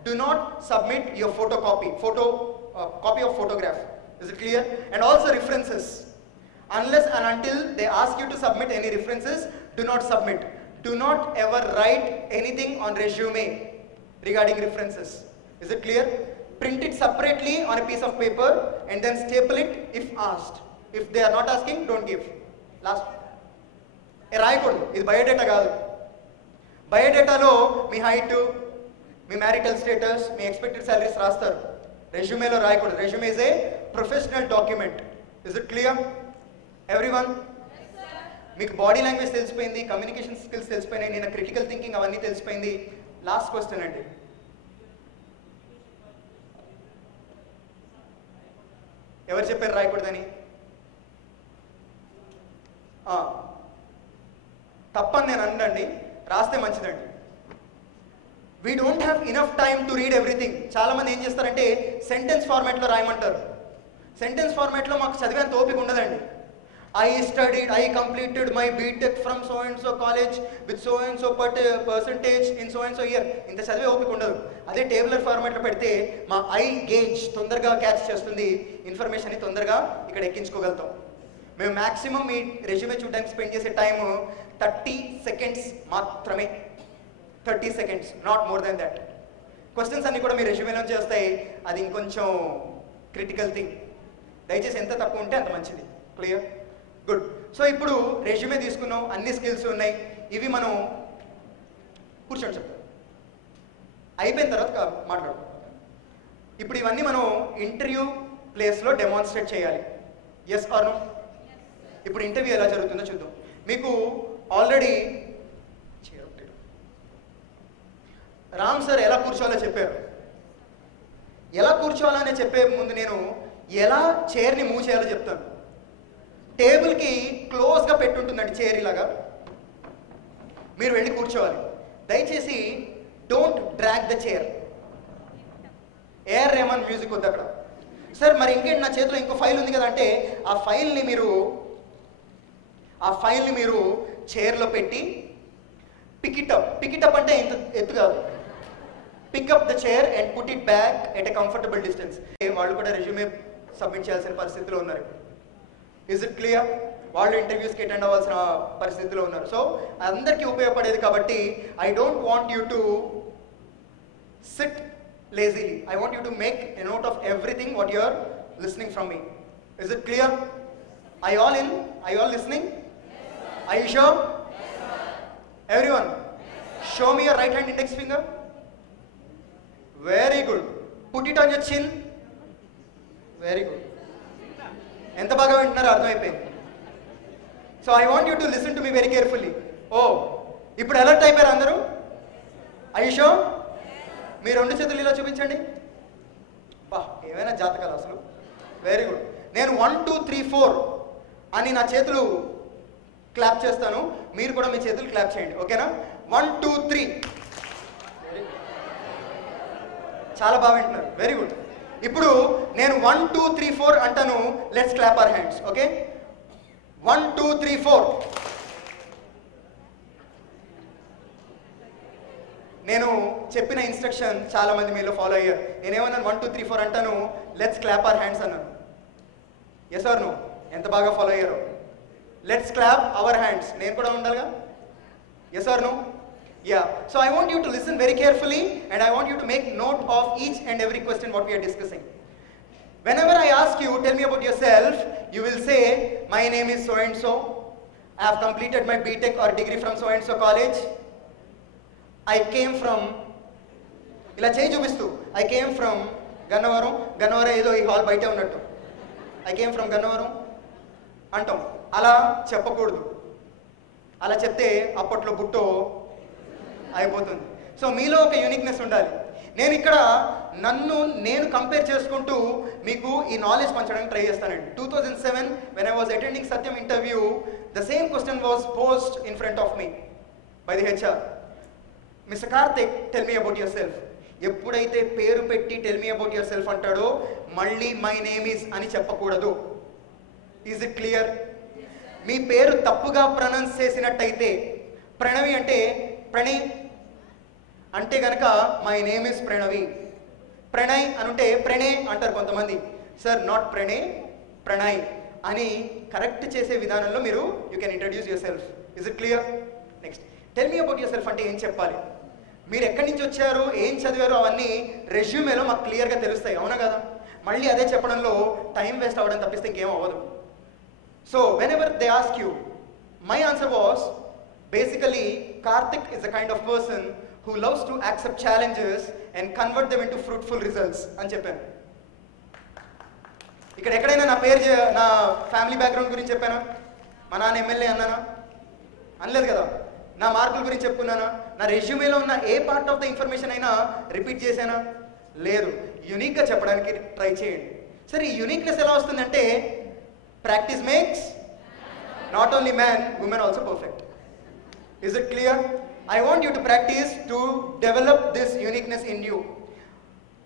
do not submit your copy of photograph. Is it clear? And also references. Unless and until they ask you to submit any references, do not submit. Do not ever write anything on resume regarding references. Is it clear? Print it separately on a piece of paper and then staple it if asked. If they are not asking, don't give. Last. రాయకూడదు. ఇది biodata కాదు. బయోడేటాలో మీ height, మీ marital status, మీ expected salaries రాస్తారు. రెజ్యూమేలో రాయకూడదు. Resume is a professional document. Is it clear everyone? మీకు body language తెలిసిపోయింది, communication skills తెలిసిపోయినాయి, నేను critical thinking అవన్నీ తెలిసిపోయింది. లాస్ట్ క్వశ్చన్ అండి. ఎవరు చెప్పారు రాయకూడదని? తప్పని నేను అనండి, రాస్తే మంచిదండి. We don't have enough time to read everything. చాలామంది ఏం చేస్తారంటే సెంటెన్స్ ఫార్మాట్లో రాయమంటారు. సెంటెన్స్ ఫార్మాట్లో మాకు చదివేంత ఓపిక ఉండదండి. I completed my BTech from so and so college with so and so percentage in so and so year. ఇంత చదివే ఓపిక ఉండదు. అదే టేబులర్ ఫార్మాట్లో పెడితే మా ఐ గేజ్ తొందరగా క్యాచ్ చేస్తుంది, ఇన్ఫర్మేషన్ని తొందరగా ఇక్కడ ఎక్కించుకోగలుగుతాం. మేము మ్యాక్సిమం మీ రెజ్యూమే చూడడానికి స్పెండ్ చేసే టైము 30 seconds మాత్రమే. 30 seconds, not more than that. Questions అన్నీ కూడా మీ రెజ్యూమేలోంచి వస్తాయి. అది ఇంకొంచెం క్రిటికల్ థింగ్. దయచేసి ఎంత తక్కువ ఉంటే అంత మంచిది. క్లియర్? గుడ్. సో ఇప్పుడు రెజ్యూమే తీసుకున్నాం, అన్ని స్కిల్స్ ఉన్నాయి. ఇవి మనం కూర్చోండి చెప్తాం, అయిపోయిన తర్వాత మాట్లాడుకుందాం. ఇప్పుడు ఇవన్నీ మనం ఇంటర్వ్యూ ప్లేస్లో డెమాన్స్ట్రేట్ చేయాలి. Yes or no? ఇప్పుడు ఇంటర్వ్యూ ఎలా జరుగుతుందో చూద్దాం. మీకు ఆల్రెడీ రామ్ సార్ ఎలా కూర్చోవాలో చెప్పారు. ఎలా కూర్చోవాలని చెప్పే ముందు నేను ఎలా చైర్ని మూవ్ చేయాలో చెప్తాను. టేబుల్కి క్లోజ్గా పెట్టుంటుందండి చైర్ ఇలాగా. మీరు వెళ్ళి కూర్చోవాలి. దయచేసి don't drag the chair. AR Rahman music వద్దు అక్కడ. సార్ మరి ఇంకేంటి నా చేతిలో ఇంకో ఫైల్ ఉంది కదా అంటే ఆ ఫైల్ని మీరు చైర్లో పెట్టి పికిటప్ అంటే ఇంత ఎత్తు కాదు, pick up the chair and put it back at a comfortable distance. వాళ్ళు కూడా రెజ్యూమే సబ్మిట్ చేయాల్సిన పరిస్థితిలో ఉన్నారు. Is it clear? వాళ్ళు ఇంటర్వ్యూస్కి అటెండ్ అవ్వాల్సిన పరిస్థితిలో ఉన్నారు. సో అందరికీ ఉపయోగపడేది కాబట్టి I don't want you to SIT lazily. I want you to make a note of everything what you are listening from me. Is it clear? Are you all in? Are you all listening? Yes, sir. Are you sure? Yes, sir. Everyone? Yes, sir. Show me your right hand index finger. Very good. Put it on your chin. Very good. ఎంత బాగా వింటున్నారో అర్థమైపోయింది. So I want you to listen to me very carefully. ఓ ఇప్పుడు alert అయిపోయారు అందరూ? I you sure? మీ రెండు చేతులు ఇలా చూపించండి. బా ఏమైనా జాతకాలు అసలు. Very good. నేను 1 2 3 4 అని నా చేతులు క్లాప్ చేస్తాను, మీరు కూడా మీ చేతులు క్లాప్ చేయండి. ఓకేనా? 1 2 3. చాలా బాగా వింటున్నారు. Very good. ఇప్పుడు నేను 1 2 3 4 అంటాను. Let's clap our hands. Okay? 1 2 3 4. నేను చెప్పిన ఇన్స్ట్రక్షన్ చాలా మంది మీలో ఫాలో అయ్యారు. నేనేమన్నాను? 1 2 3 4 అంటాను, లెట్స్ క్లాప్ అవర్ హ్యాండ్స్ అన్నాను. Yes or no? ఎంత బాగా ఫాలో అయ్యారో. Let's clap our hands. నేను కూడా ఉండాలిగా. Yes or no? Yeah. So I want you to listen very carefully and I want you to make note of each and every question what we are discussing. Whenever I ask you, tell me about yourself, you will say, my name is so and so, I have completed my BTech or degree from so and so college, I came from, ఇలా చేయి చూపిస్తూ, I came from Gannavaram ఏదో ఈ hall బయటే ఉన్నట్టు, I came from Gannavaram అంటాం. అలా చెప్పకూడదు. అలా చెప్తే అప్పట్లో బుట్టో అయిపోతుంది. సో మీలో ఒక యూనిక్నెస్ ఉండాలి. నేను ఇక్కడ నేను కంపేర్ చేసుకుంటూ మీకు ఈ నాలెడ్జ్ పంచడానికి ట్రై చేస్తానండి. 2007 when I was attending Satyam interview, the same question was posed in front of me by the HR. Mr. Karthik, tell me about yourself. ఎప్పుడైతే పేరు పెట్టి tell me about yourself అంటాడో మళ్ళీ my name is అని చెప్పకూడదు. Is it clear? మీ పేరు తప్పుగా pronounce చేసినట్టయితే, ప్రణవి అంటే ప్రణయ్ అంటే గనక my name is Pranavi. Pranay అనుంటే ప్రణయ్ అంటారు కొంతమంది. సార్ నాట్ ప్రణయ్, ప్రణయ్ అని కరెక్ట్ చేసే విధానంలో మీరు you can introduce your self. Is it clear? Next, tell me about your self అంటే ఏం చెప్పాలి, మీరు ఎక్కడి నుంచి వచ్చారు, ఏం చదివారు, అవన్నీ రెజ్యూమేలో మాకు క్లియర్గా తెలుస్తాయి. అవునా కదా? మళ్ళీ అదే చెప్పడంలో టైం వేస్ట్ అవ్వడం తప్పిస్తే ఇంకేం అవ్వదు. So when ever they ask you, my answer was basically Karthik is a kind of person who loves to accept challenges and convert them into fruitful results అని చెప్పాను. ఇక్కడ ఎక్కడైనా నా ఫ్యామిలీ బ్యాక్గ్రౌండ్ గురించి చెప్పానా? మా నాన్న ఎమ్మెల్యే అన్నానా? అనలేదు కదా. నా మార్కుల గురించి చెప్పుకున్నానా? నా రెజ్యూమేలో ఉన్న ఏ పార్ట్ ఆఫ్ ద ఇన్ఫర్మేషన్ అయినా రిపీట్ చేశానా? లేదు. యూనిక్గా చెప్పడానికి ట్రై చేయండి. సరే, ఈ యూనిక్నెస్ ఎలా వస్తుందంటే practice makes not only man, women also perfect. Is it clear? I want you to practice to develop this uniqueness in you.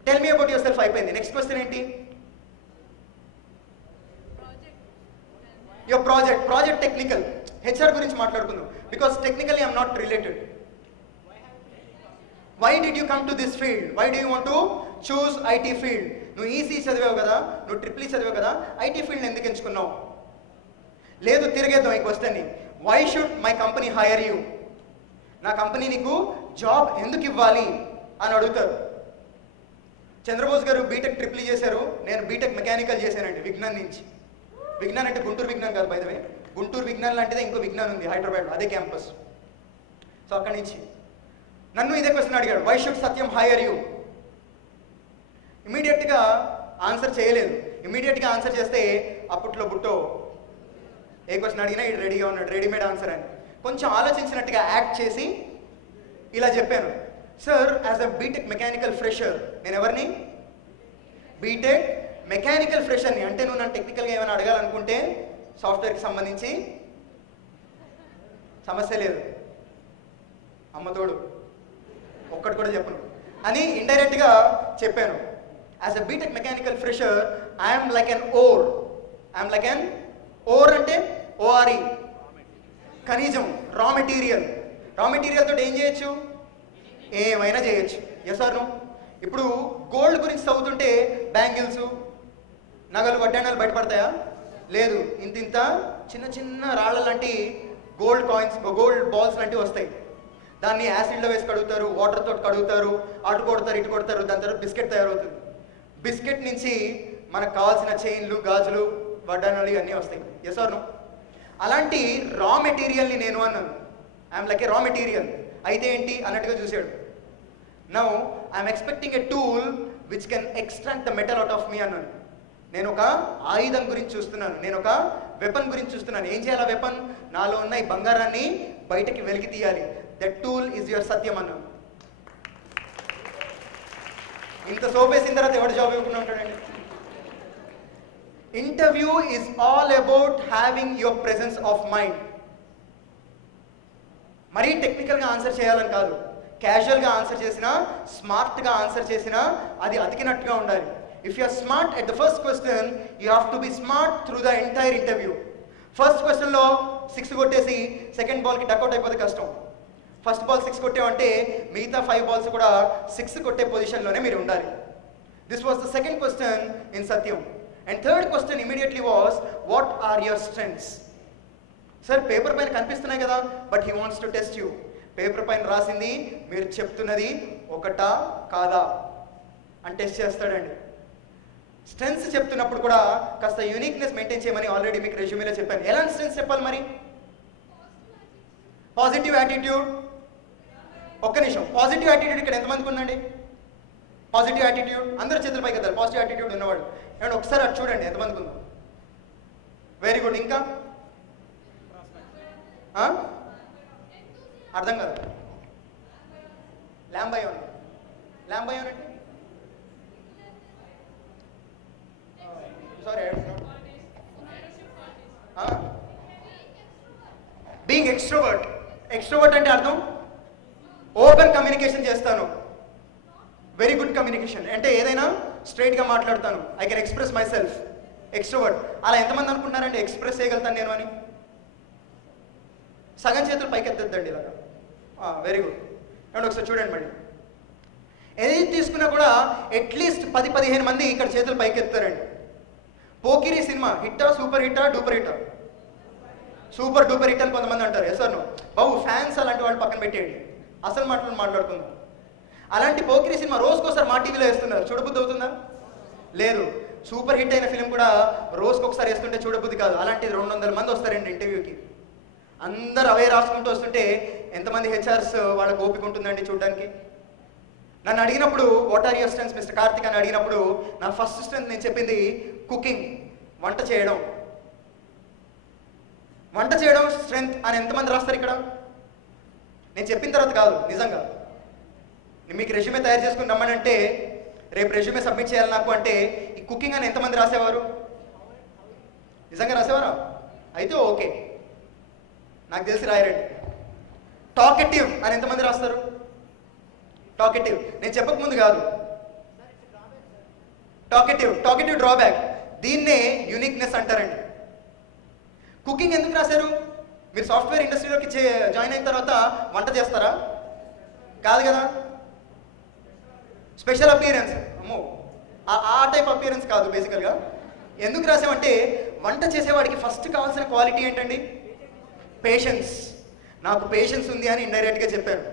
Tell me about yourself. అయిపోయింది. నెక్స్ట్ క్వశ్చన్ ఏంటి? Your project technical. HR గురించి మాట్లాడుకుందాం. Because technically I am not related. Why did you come to this field? Why do you want to choose IT field? నువ్వు EC చదివావు కదా, నువ్వు triple E చదివావు కదా, IT ఫీల్డ్ ఎందుకు ఎంచుకున్నావు? లేదు, తిరిగేద్దాం ఈ క్వశ్చన్ని. Why should my company hire you? నా కంపెనీ నీకు జాబ్ ఎందుకు ఇవ్వాలి అని అడుగుతారు. చంద్రబోస్ గారు బీటెక్ ట్రిపుల్ చేశారు, నేను బీటెక్ మెకానికల్ చేశానండి విజ్ఞాన్ నుంచి. విజ్ఞాన్ అంటే గుంటూరు విజ్ఞాన్ కాదు, by the way. Guntur Vignan లాంటిదే ఇంకో విజ్ఞాన్ ఉంది హైదరాబాద్లో, అదే క్యాంపస్. సో అక్కడి నుంచి నన్ను ఇదే క్వశ్చన్ అడిగాడు, why should Satyam hire you? ఇమీడియట్గా ఆన్సర్ చేయలేదు. ఇమీడియట్గా ఆన్సర్ చేస్తే అప్పట్లో బుట్టో ఏ క్వశ్చన్ అడిగినా ఇది రెడీగా ఉన్నాడు, రెడీమేడ్ ఆన్సర్ అని. కొంచెం ఆలోచించినట్టుగా యాక్ట్ చేసి ఇలా చెప్పాను, sir as a BTech mechanical fresher, నేను ఎవరిని? బీటెక్ మెకానికల్ ఫ్రెషర్ని. అంటే నువ్వు నన్ను టెక్నికల్గా ఏమైనా అడగాలనుకుంటే సాఫ్ట్వేర్కి సంబంధించి సమస్య లేదు, అమ్మతోడు ఒక్కటి కూడా చెప్పను అని ఇండైరెక్ట్గా చెప్పాను. As a BTech mechanical fresher I'm like an ore. I'm like an ore అంటే O R E, ఖనిజం, raw material. Raw material తోటి ఏం చేయొచ్చు? ఏమైనా చేయొచ్చు. Yes or no? ఇప్పుడు గోల్డ్ గురించి చదువుతుంటే బ్యాంగిల్స్, నగలు, వడ్డాణాలు బయటపడతాయా? లేదు. ఇంత చిన్న చిన్న రాళ్ళ లాంటి గోల్డ్ కాయిన్స్, గోల్డ్ బాల్స్ లాంటివి వస్తాయి. దాన్ని యాసిడ్లో వేసి కడుగుతారు, వాటర్ తోటి కడుగుతారు, అటు కొడతారు, ఇటు కొడతారు, దాని తర్వాత బిస్కెట్ తయారవుతుంది. బిస్కెట్ నుంచి మనకు కావాల్సిన చైన్లు, గాజులు, వడ్డాణాలు ఇవన్నీ వస్తాయి. Yes or no? అలాంటి రా మెటీరియల్ని నేను అన్నాను. I'm like A raw material. అయితే ఏంటి అన్నట్టుగా చూశాడు. Now I'm expecting a tool which can extract the metal out of me అన్నాను. నేను ఒక ఆయుధం గురించి చూస్తున్నాను, నేను ఒక వెపన్ గురించి చూస్తున్నాను. ఏం చేయాలి? వెపన్ నాలో ఉన్న ఈ బంగారాన్ని బయటకి వెలికి తీయాలి. దట్ టూల్ ఈజ్ యువర్ సత్యం అన్నాను. ఇంత సోపేసిన తర్వాత ఎవరు జాబ్ ఇవ్వకుండా ఉంటాడండి? Interview is all about having your presence of mind. మరీ టెక్నికల్గా ఆన్సర్ చేయాలని కాదు, క్యాజువల్గా ఆన్సర్ చేసినా, స్మార్ట్గా ఆన్సర్ చేసినా అది అతికినట్టుగా ఉండాలి. If you are smart at the first question, you have to be smart through the entire interview. First క్వశ్చన్లో 6 కొట్టేసి సెకండ్ బాల్కి డక్అవుట్ అయిపోతే కష్టం. ఫస్ట్ బాల్ 6 కొట్టామంటే మిగతా 5 బాల్స్ కూడా 6 కొట్టే పొజిషన్లోనే మీరు ఉండాలి. This was the second question in Satyam. And third question immediately was, what are your strengths? Sir paper పైన కనిపిస్తున్నాయి కదా, but he wants to test you. Paper పైన రాసింది మీరు చెప్తున్నది ఒకటా కాదా అని టెస్ట్ చేస్తాడండి. స్ట్రెంగ్స్ చెప్తున్నప్పుడు కూడా కాస్త యూనిక్నెస్ మెయింటైన్ చేయమని ఆల్రెడీ మీకు రెజ్యూమేలో చెప్పాను. ఎలాంటి స్ట్రెంగ్స్ చెప్పాలి మరి? Positive attitude. ఒక్క నిమిషం, పాజిటివ్ యాటిట్యూడ్ ఇక్కడ ఎంతమందికి ఉందండి? పాజిటివ్ యాటిట్యూడ్ అందరూ చేతుల పైకి ఎత్తారు. పాజిటివ్ యాటిట్యూడ్ ఉన్నవాడు ఏమంటే ఒకసారి అటు చూడండి ఎంతమందికి ఉందో. Very good. ఇంకా అర్థం కాదు. ల్యాంబయోన్. ల్యాంబయోన్ అంటే సారీ, బీయింగ్ ఎక్స్ట్రోవర్ట్. ఎక్స్ట్రోవర్ట్ అంటే అర్థం ఓపెన్ కమ్యూనికేషన్ చేస్తాను, వెరీ గుడ్ కమ్యూనికేషన్. అంటే ఏదైనా స్ట్రైట్గా మాట్లాడతాను, I can express my self. Extrovert. అలా ఎంతమంది అనుకుంటున్నారంటే ఎక్స్ప్రెస్ చేయగలుగుతాను నేను అని? సగం చేతులు పైకి ఎత్తద్దండి ఇలాగా. Very good. ఏమంటే ఒకసారి చూడండి మళ్ళీ. ఏది తీసుకున్నా కూడా అట్లీస్ట్ 10-15 మంది ఇక్కడ చేతులు పైకి ఎత్తారండి. పోకిరి సినిమా హిట్టా, సూపర్ హిట్టా, డూపర్ హిట్టా? సూపర్ డూపర్ హిట్ అని కొంతమంది అంటారు. Yes or no? Babu fans అలాంటి వాళ్ళు పక్కన పెట్టేయండి, అసలు మాట్లాడుకుందాం. అలాంటి పోకిరి సినిమా రోజుకోసారి మా టీవీలో వేస్తున్నారు, చూడబుద్ధి అవుతుందా? లేదు. సూపర్ హిట్ అయిన ఫిలిం కూడా రోజుకొకసారి వేస్తుంటే చూడబుద్ధి కాదు. అలాంటిది 200 మంది వస్తారండి ఇంటర్వ్యూకి. అందరు అవే రాసుకుంటూ వస్తుంటే ఎంతమంది హెచ్ఆర్స్ వాళ్ళకి ఓపిక ఉంటుందండి చూడడానికి? నన్ను అడిగినప్పుడు what are your strengths mister Karthik అని అడిగినప్పుడు నా ఫస్ట్ స్ట్రెంగ్త్ నేను చెప్పింది కుకింగ్, వంట చేయడం. వంట చేయడం స్ట్రెంగ్త్ అని ఎంతమంది రాస్తారు ఇక్కడ? నేను చెప్పిన తర్వాత కాదు, నిజంగా. మీకు రెజ్యూమే తయారు చేసుకుని రమ్మనంటే రేపు రెజ్యూమే సబ్మిట్ చేయాలి నాకు అంటే ఈ కుకింగ్ అని ఎంతమంది రాసేవారు? నిజంగా రాసేవారా? అయితే ఓకే, నాకు తెలిసి రాయరండి. టాకెటివ్ అని ఎంతమంది రాస్తారు? టాకెటివ్ నేను చెప్పకముందు కాదు. Talkative drawback. దీన్నే యూనిక్నెస్ అంటారండి. కుకింగ్ ఎందుకు రాశారు? మీరు సాఫ్ట్వేర్ ఇండస్ట్రీలోకి జాయిన్ అయిన తర్వాత వంట చేస్తారా? కాదు కదా. స్పెషల్ అపియరెన్స్, అమ్మో ఆ టైప్ అపియరెన్స్ కాదు. బేసికల్గా ఎందుకు రాసామంటే వంట చేసేవాడికి ఫస్ట్ కావాల్సిన క్వాలిటీ ఏంటండి? పేషెన్స్. నాకు పేషెన్స్ ఉంది అని ఇండైరెక్ట్గా చెప్పాను.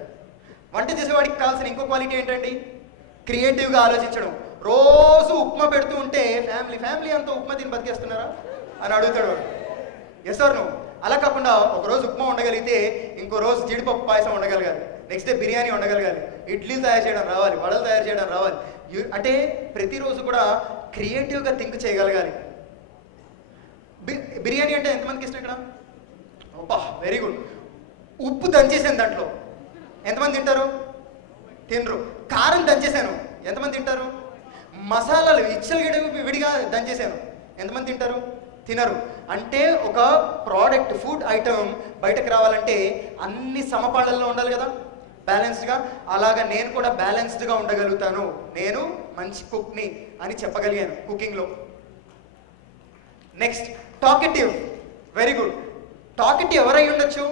వంట చేసేవాడికి కావాల్సిన ఇంకో క్వాలిటీ ఏంటండి? క్రియేటివ్గా ఆలోచించడం. రోజు ఉప్మా పెడుతూ ఉంటే ఫ్యామిలీ అంతా ఉప్మా తిని బతికేస్తున్నారా అని అడుగుతాడు వాడు. Yes or no? అలా కాకుండా ఒకరోజు ఉప్మా ఉండగలిగితే ఇంకో రోజు జీడిపప్పు పాయసం ఉండగలగాలి, నెక్స్ట్ డే బిర్యానీ ఉండగలగాలి, ఇడ్లీలు తయారు చేయడం రావాలి, వడలు తయారు చేయడం రావాలి. అంటే ప్రతిరోజు కూడా క్రియేటివ్గా థింక్ చేయగలగాలి. బిర్యానీ అంటే ఎంతమందికి ఇష్టం ఇక్కడ? అబ్బా వెరీ గుడ్. ఉప్పు దంచేసాను దాంట్లో, ఎంతమంది తింటారు? తినరు. కారం దంచేసాను, ఎంతమంది తింటారు? మసాలాలు విడిగా దంచేసాను, ఎంతమంది తింటారు? తినరు. అంటే ఒక ప్రోడక్ట్, ఫుడ్ ఐటమ్ బయటకు రావాలంటే అన్ని సమపాళ్ళల్లో ఉండాలి కదా. బ్యాలెన్స్డ్గా, అలాగా నేను కూడా బ్యాలెన్స్డ్గా ఉండగలుగుతాను, నేను మంచి కుక్ని అని చెప్పగలిగాను కుకింగ్లో. Next talkative. Very good. Talkative ఎవరై ఉండొచ్చు?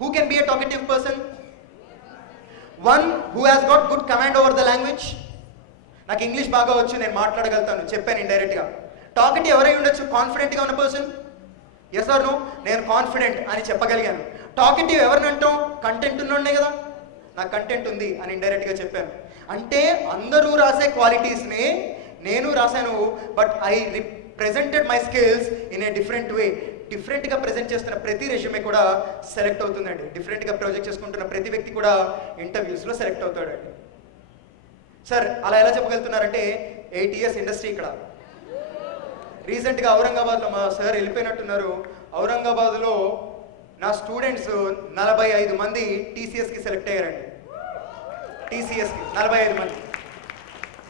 Who can be a talkative person? One who has got good command over the language. నాకు ఇంగ్లీష్ బాగా వచ్చు, నేను మాట్లాడగలుగుతాను, చెప్పాను ఇండైరెక్ట్గా. టాకెటివ్ ఎవరై ఉండొచ్చు? కాన్ఫిడెంట్గా ఉన్న పర్సన్. Yes or no? నేను కాన్ఫిడెంట్ అని చెప్పగలిగాను. టాకెటివ్ ఎవరిని అంటాం? కంటెంట్ ఉన్నోడే కదా, నాకు కంటెంట్ ఉంది అని ఇండైరెక్ట్గా చెప్పాను. అంటే అందరూ రాసే క్వాలిటీస్ని నేను రాశాను, but I represented my skills in a different way. డిఫరెంట్గా ప్రజెంట్ చేస్తున్న ప్రతి రెజ్యూమే కూడా సెలెక్ట్ అవుతుందండి. డిఫరెంట్గా ప్రాజెక్ట్ చేసుకుంటున్న ప్రతి వ్యక్తి కూడా ఇంటర్వ్యూస్లో సెలెక్ట్ అవుతాడండి. సార్ అలా ఎలా చెప్పగలుగుతున్నారంటే 8 years ఇండస్ట్రీ ఇక్కడ. రీసెంట్గా ఔరంగాబాద్లో మా సార్ వెళ్ళిపోయినట్టున్నారు. ఔరంగాబాద్లో నా స్టూడెంట్స్ 45 మంది టీసీఎస్కి సెలెక్ట్ అయ్యారండి. టీసీఎస్కి 45 మంది.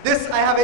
This I have